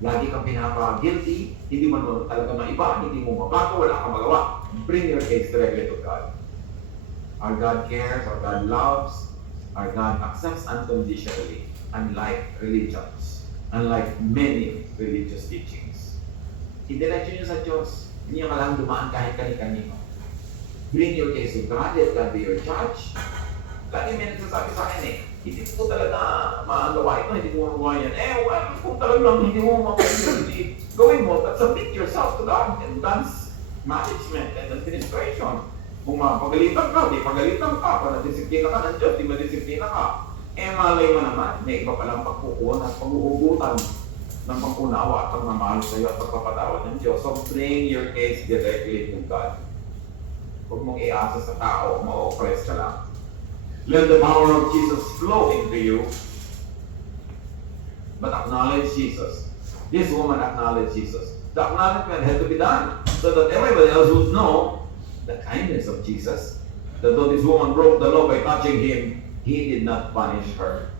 lagi kang pinapa-guilty, hindi mo naman talaga maiba, hindi mo mabago, wala kang magawa. Bring your case directly to God. Our God cares, our God loves, our God accepts unconditionally, unlike religions, unlike many religious teachings. Idiretso niyo sa Diyos, hindi niyo kailangang dumaan kahit kani-kanino. Bring your case to God, let God be your judge. Lagi may nagsasabi sa akin hindi ko talaga magawa ito, hindi ko magawa yan. Well, kung talagang hindi mo mapapagawin, gawin mo, but submit yourself to God and God's management and administration. Kung mapagalitan ka, di pagalitan ka. Kung nadisiplina ka ng Diyos, di madisiplina ka. Malay mo naman, may iba palang pagkukuha at pag-uugutan ng pagkunawa at pagmamahal sa iyo at pagpapatawad ng Diyos. So bring your case directly to God. Huwag mong iasa sa tao, ma-oppress ka lang. Let the power of Jesus flow into you. But acknowledge Jesus. This woman acknowledged Jesus. The acknowledgement had to be done so that everybody else would know the kindness of Jesus. That though this woman broke the law by touching him, he did not punish her.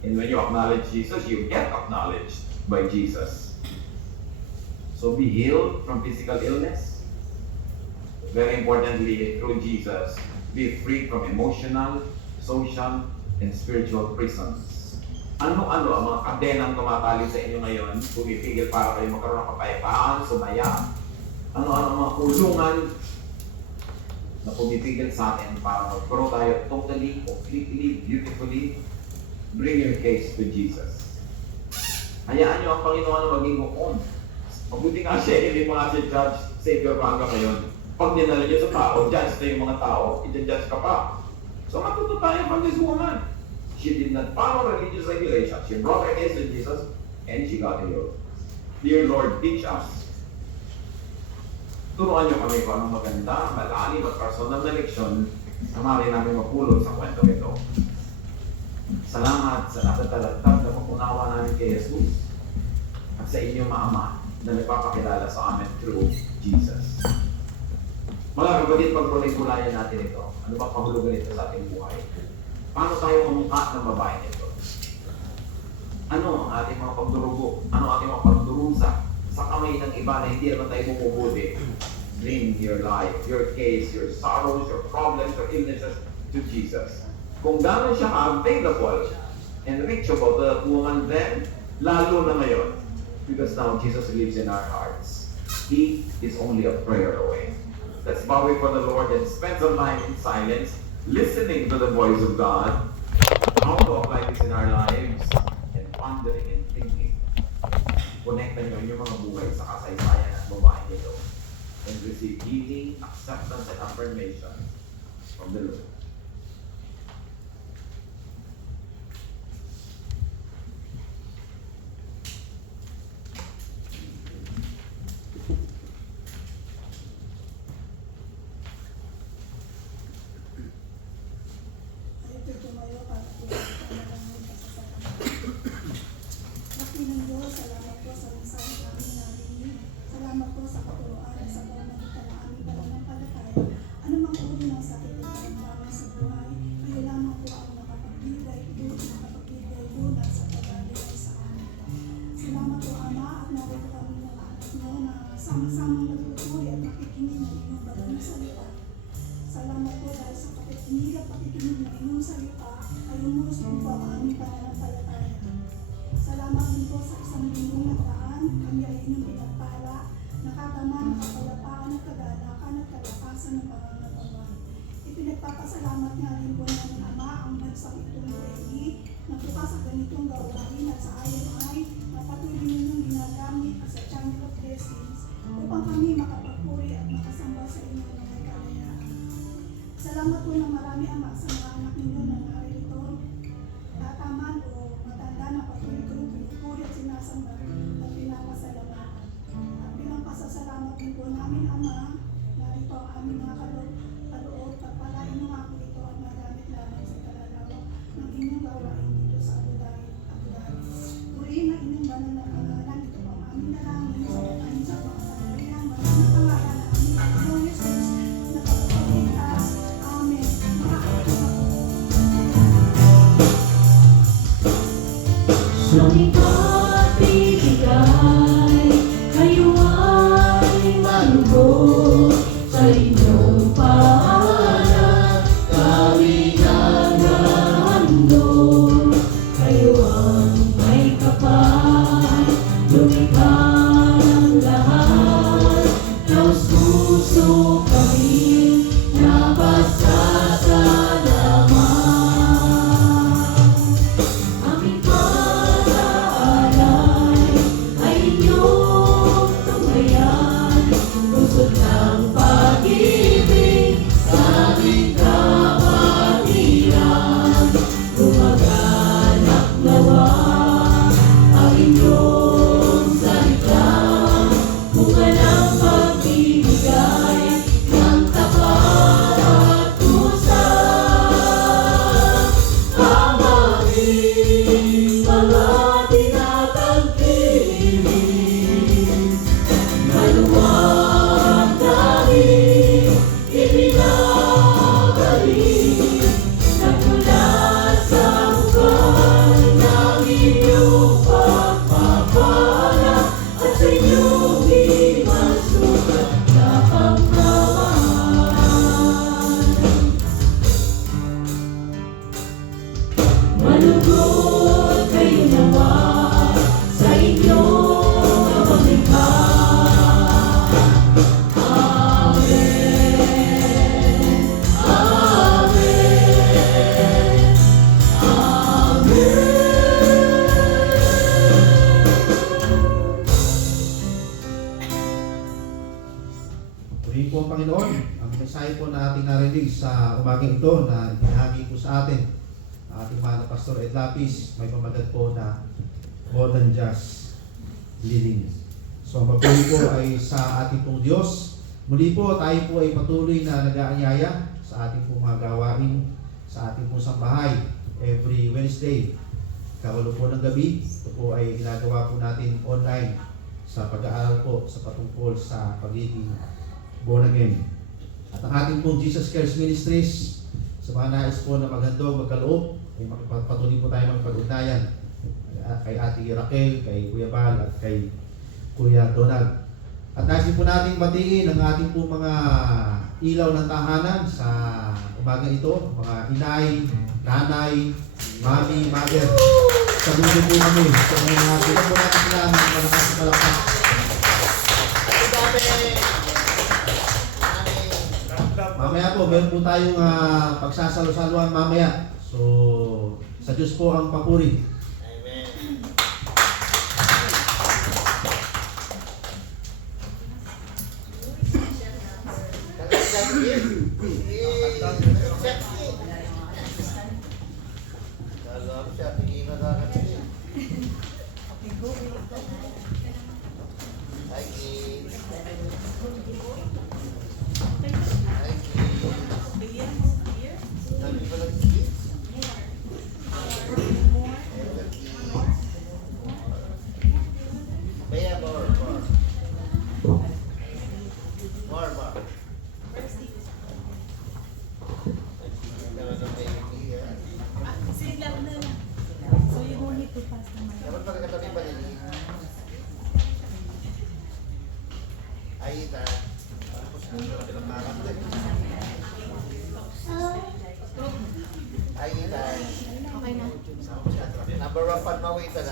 And when you acknowledge Jesus, you get acknowledged by Jesus. So be healed from physical illness. Very importantly, through Jesus, be free from emotional, social, and spiritual prisons. Ano-ano ang mga kadenang tumatali sa inyo ngayon, pumipigil para kayo magkaroon ng kapayapaan, sumaya. Ano-ano ang mga kulungan na pumipigil sa atin para magkaroon tayo totally, completely, beautifully. Bring your case to Jesus. Hayaan niyo ang Panginoon na maging hukon. Mabuti nga siya, hindi mga siya judge, savior pa hanggang ngayon. Pag dinala niyo sa tao, judge na yung mga tao, i-judge ka pa. So matuto tayo from this woman. She did not follow religious regulations. She brought her case to Jesus, and she got healed. Dear Lord, teach us. Turuan niyo kami kung anong maganda, malalim at personal na leksyon na maaari namin mapulot sa kwento ito. Salamat sa natatalagtag na mapunawa namin kay Jesus at sa inyong Ama na nagpapakilala sa amin through Jesus. Mga kapatid, pagpulay-pulayan natin ito. Ano ba pahulugan ito sa ating buhay? Paano tayo mamukha ng babae nito? Ano ang ating mga pagdurugo? Ano ang ating mga pagdurusa sa kamay ng iba na hindi naman tayo bumubuti? Bring your life, your case, your sorrows, your problems, your illnesses to Jesus. Kung gano'n siya available and reachable to that woman then, lalo na ngayon. Because now Jesus lives in our hearts. He is only a prayer away. Let's bow before the Lord and spend some time in silence, listening to the voice of God, how to apply this in our lives, and pondering and thinking. Connectan nyo yung mga buhay sa kasaysayan at babae nito and receive healing, acceptance, and affirmation from the Lord. Salamat po sa katuruan at sa pamamagitan ng aming pananampalataya. Anumang uri ng sakit at karamdaman sa buhay, kayo lamang po ang nakapagbigay bulat sa pag-alay sa amin. Salamat po, Ama, at narito kami mga anak nyo na sama-samang nagtuturi at nakikinig ng inyong banal na salita. Salamat po dahil sa pakikinig at pakikinig ng inyong salita ay umulos po ang aming pananampalataya. Salamat din po sa isang linggong nagdaan, kami ay inyong pinagpala, nakatama ng kapalapaan at kagalakan at kalakasan ng pangangatawan. Ipinagpapasalamat nga rin po namin, Ama, ang bansang itong UAE na tuka sa ganitong gawain at sa ayon ay napatuloy ninyong ginagamit as a channel of blessings upang kami makapagpuri at makasamba sa inyo ng may kalayaan. Salamat po ng marami, Ama, sa mga anak ninyo na narito, tataman o matanda na patuloy ko yung pinupuri at sinasamba at pinapasalamatan. At bilang pasasalamat din po namin, Ama, narito ang aming mga kaloob, pagpalain nyo nga po ito at magamit lamang sa kalalawak ng inyong gawain dito sa Abu Dhabi. Purihin ang inyong banal na pangalan, ito po ang aming dalangin sa pagkain sa mga sanarihan, maraming pangalan na aming Panginoon Jesus na pagpapagligtas. Amen. Lumipad bibigay, kayo ay malugod sa inyong pangalan. Kami naghahandog, kayo ang may kapal. Lumipad ang lahat, naususo kami, napasasalamat. Aming pag-aalay ay inyong tunghayan, pusod ng pag-ibig sa aming kapatiran. Gumaganap nawa ang inyong salita, bunga ng pagbibigay ng tapat umagang ito na binahagi po sa atin ating mahal na Pastor Ed Lapis, may pamagat po na more than just living. So ang papuri po ay sa ating pong Diyos. Muli po tayo po ay patuloy na nag-aanyaya sa ating pong mga gawain sa ating pong sambahay every Wednesday. Kawalo po ng gabi, ito po ay ginagawa po natin online sa pag-aaral po sa patungkol sa pagiging born again. At ang ating pong Jesus Cares Ministries, sa mga nais po na maghandog, magkaloob, ay patuloy po tayo magpag-ugnayan kay Ate Raquel, kay Kuya Bal, at kay Kuya Donald. At nais po natin batiin ang ating po mga ilaw ng tahanan sa umaga ito, mga inay, nanay, mami, mother. Saludo po kami sa mga bilang po natin sila ng malakas na palakpak. Mamaya po, meron po tayong pagsasalo-saluhan mamaya. So, sa Diyos po ang papuri. Number 1 pa na wait na.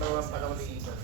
Number 1 pa na uliipan.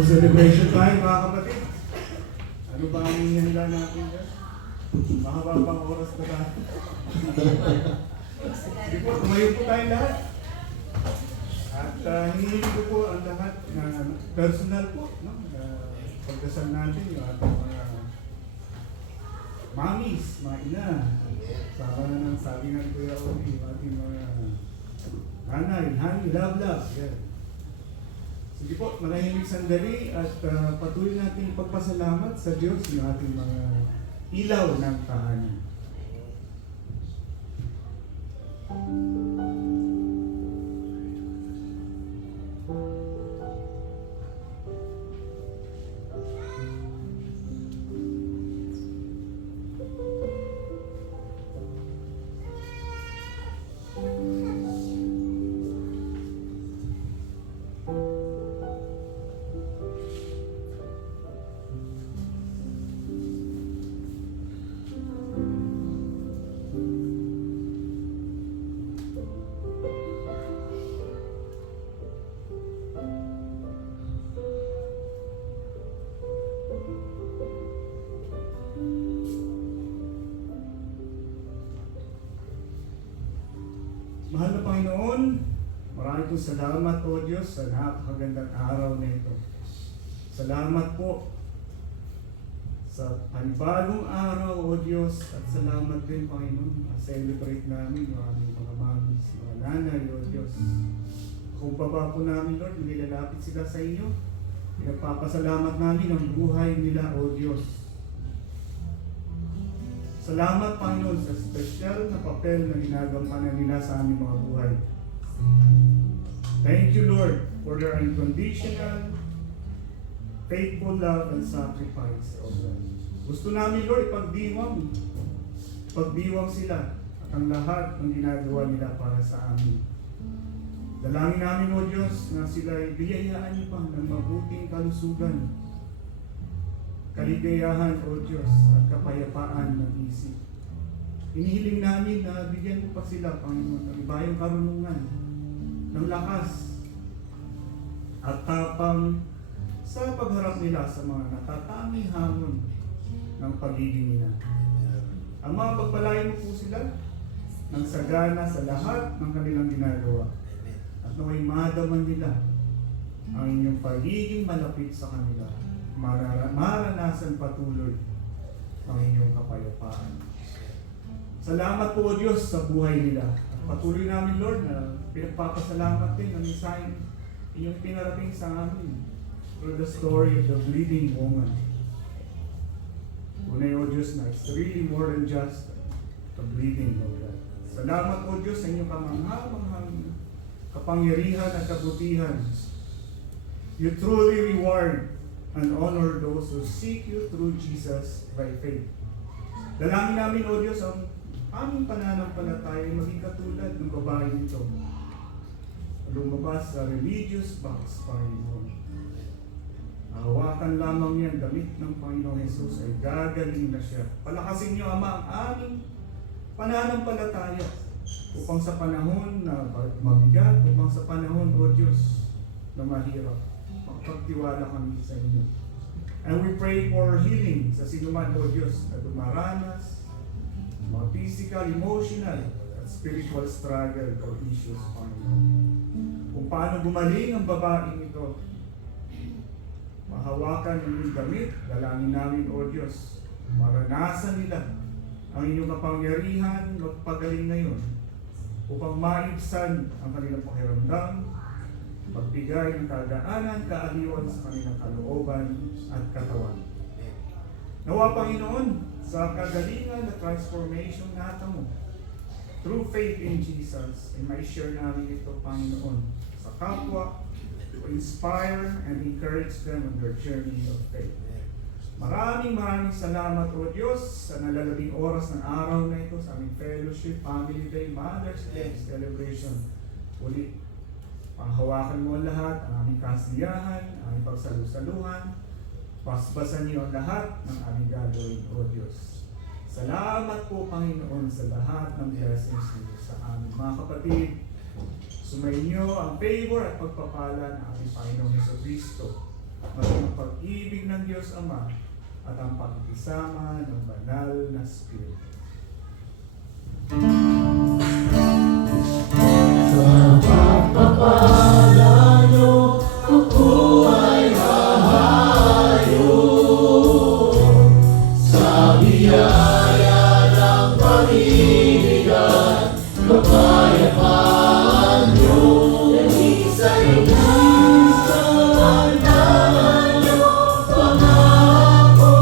Food celebration tayo mga kapatid. Ano ba ang hinihanda natin dyan? Mahaba pang oras na tayo. Sige po, tumayo po tayo lahat. At hinihiling ko po ang lahat na personal po, no? Pagdasal natin yung ating mga mamis, mga ina. Saka ng sabi ng Kuya Oli, yung ating mga nanay, honey, love. Yan. Sige po, manahimik sandali at patuloy natin pagpasalamat sa Diyos yung ating mga ilaw ng tahanan. Mahal na Panginoon, marami pong salamat o Diyos sa napakagandang araw na ito. Salamat po sa panibagong araw o Diyos at salamat din Panginoon na celebrate namin yung aming mga mamis, mga nanay o Diyos. Kung baba po namin Lord, nilalapit sila sa inyo, pinagpapasalamat namin ang buhay nila o Diyos. Salamat Panginoon sa special na papel na ginagampanan nila sa aming mga buhay. Thank you Lord for their unconditional, faithful love and sacrifice. Gusto namin Lord pagdiwang sila at ang lahat ng ginagawa nila para sa amin. Dalangin namin o Diyos na sila ay biyayaan niyo pa ng mabuting kalusugan, kaligayahan o Diyos at kapayapaan ng isip. Inihiling namin na bigyan mo pa sila, Panginoon, ng ibayong karunungan, ng lakas at tapang sa pagharap nila sa mga natataming hamon ng pagiging ina. Ang mga pagpalain mo po sila ng sagana sa lahat ng kanilang ginagawa at naway madaman nila ang inyong pagiging malapit sa kanila. Maranasan patuloy ang inyong kapayapaan. Salamat po o Diyos sa buhay nila. At patuloy namin Lord na pinagpapasalamat din ang isang inyong pinarating sa amin through the story of the bleeding woman. Tunay o Diyos na it's really more than just the bleeding woman. Salamat o Diyos sa inyong kamangha-manghang kapangyarihan at kabutihan. You truly reward and honor those who seek you through Jesus by faith. Dalangin namin, O Diyos, ang aming pananampalataya ay maging katulad ng babae nito. Lumabas sa religious box, Panginoon. Hawakan lamang yan, damit ng Panginoong Jesus ay gagaling na siya. Palakasin niyo, Ama, ang aming pananampalataya upang sa panahon na mabigat, upang sa panahon, O Diyos, na mahirap. Pagtiwala kami sa inyo. And we pray for healing sa sinuman o Diyos na dumaranas mga physical, emotional at spiritual struggle or issues, Panginoon. Kung paano gumaling ang babaeng ito, mahawakan ang inyong damit, dalangin namin o Diyos, maranasan nila ang inyong kapangyarihan magpagaling ngayon upang maibsan ang kanilang pakiramdam, magbigay ng kadaanan, kaaliwan sa kanilang kalooban at katawan. Nawa Panginoon, sa kagalingan at transformation nata mo, through faith in Jesus, and may share namin ito, Panginoon, sa kapwa, to inspire and encourage them on their journey of faith. Maraming salamat o Diyos sa nalalabing oras ng araw na ito sa aming fellowship, family day, Mother's Day celebration. Ulit, panghawakan mo lahat, ang aming kasiyahan, ang aming pagsalusaluhan, pasbasan niyo ang lahat ng aming gagawin, O Diyos. Salamat po, Panginoon, sa lahat ng blessings niyo sa amin. Mga kapatid, sumayin niyo ang favor at pagpapala ng aming Panginoong Jesucristo, maging ang pag-ibig ng Diyos Ama at ang pagkisama ng banal na Espiritu. Papalalo, ako ay hahayo sa biyaya ng Panginoon, kapayapaan niyo, isa-isa ang tanyo, pangako.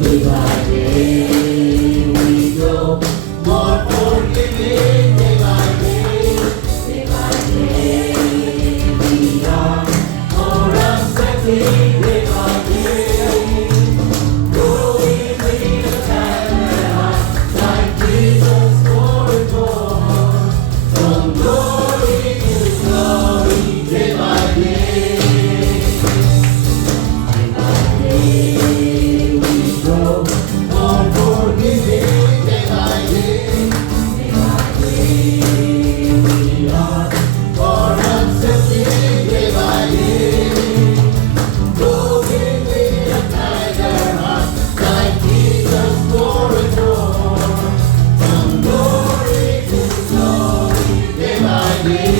Day by day we grow more forgiving. Day by day we are more accepting. Day by day, growing in the heart like Jesus more and more, from glory to glory. Day by day. Grow more forgiving day by day. Day by day we are more accepting. Day by day, growing with a kinder heart like Jesus more and more, from glory to glory. Day by day.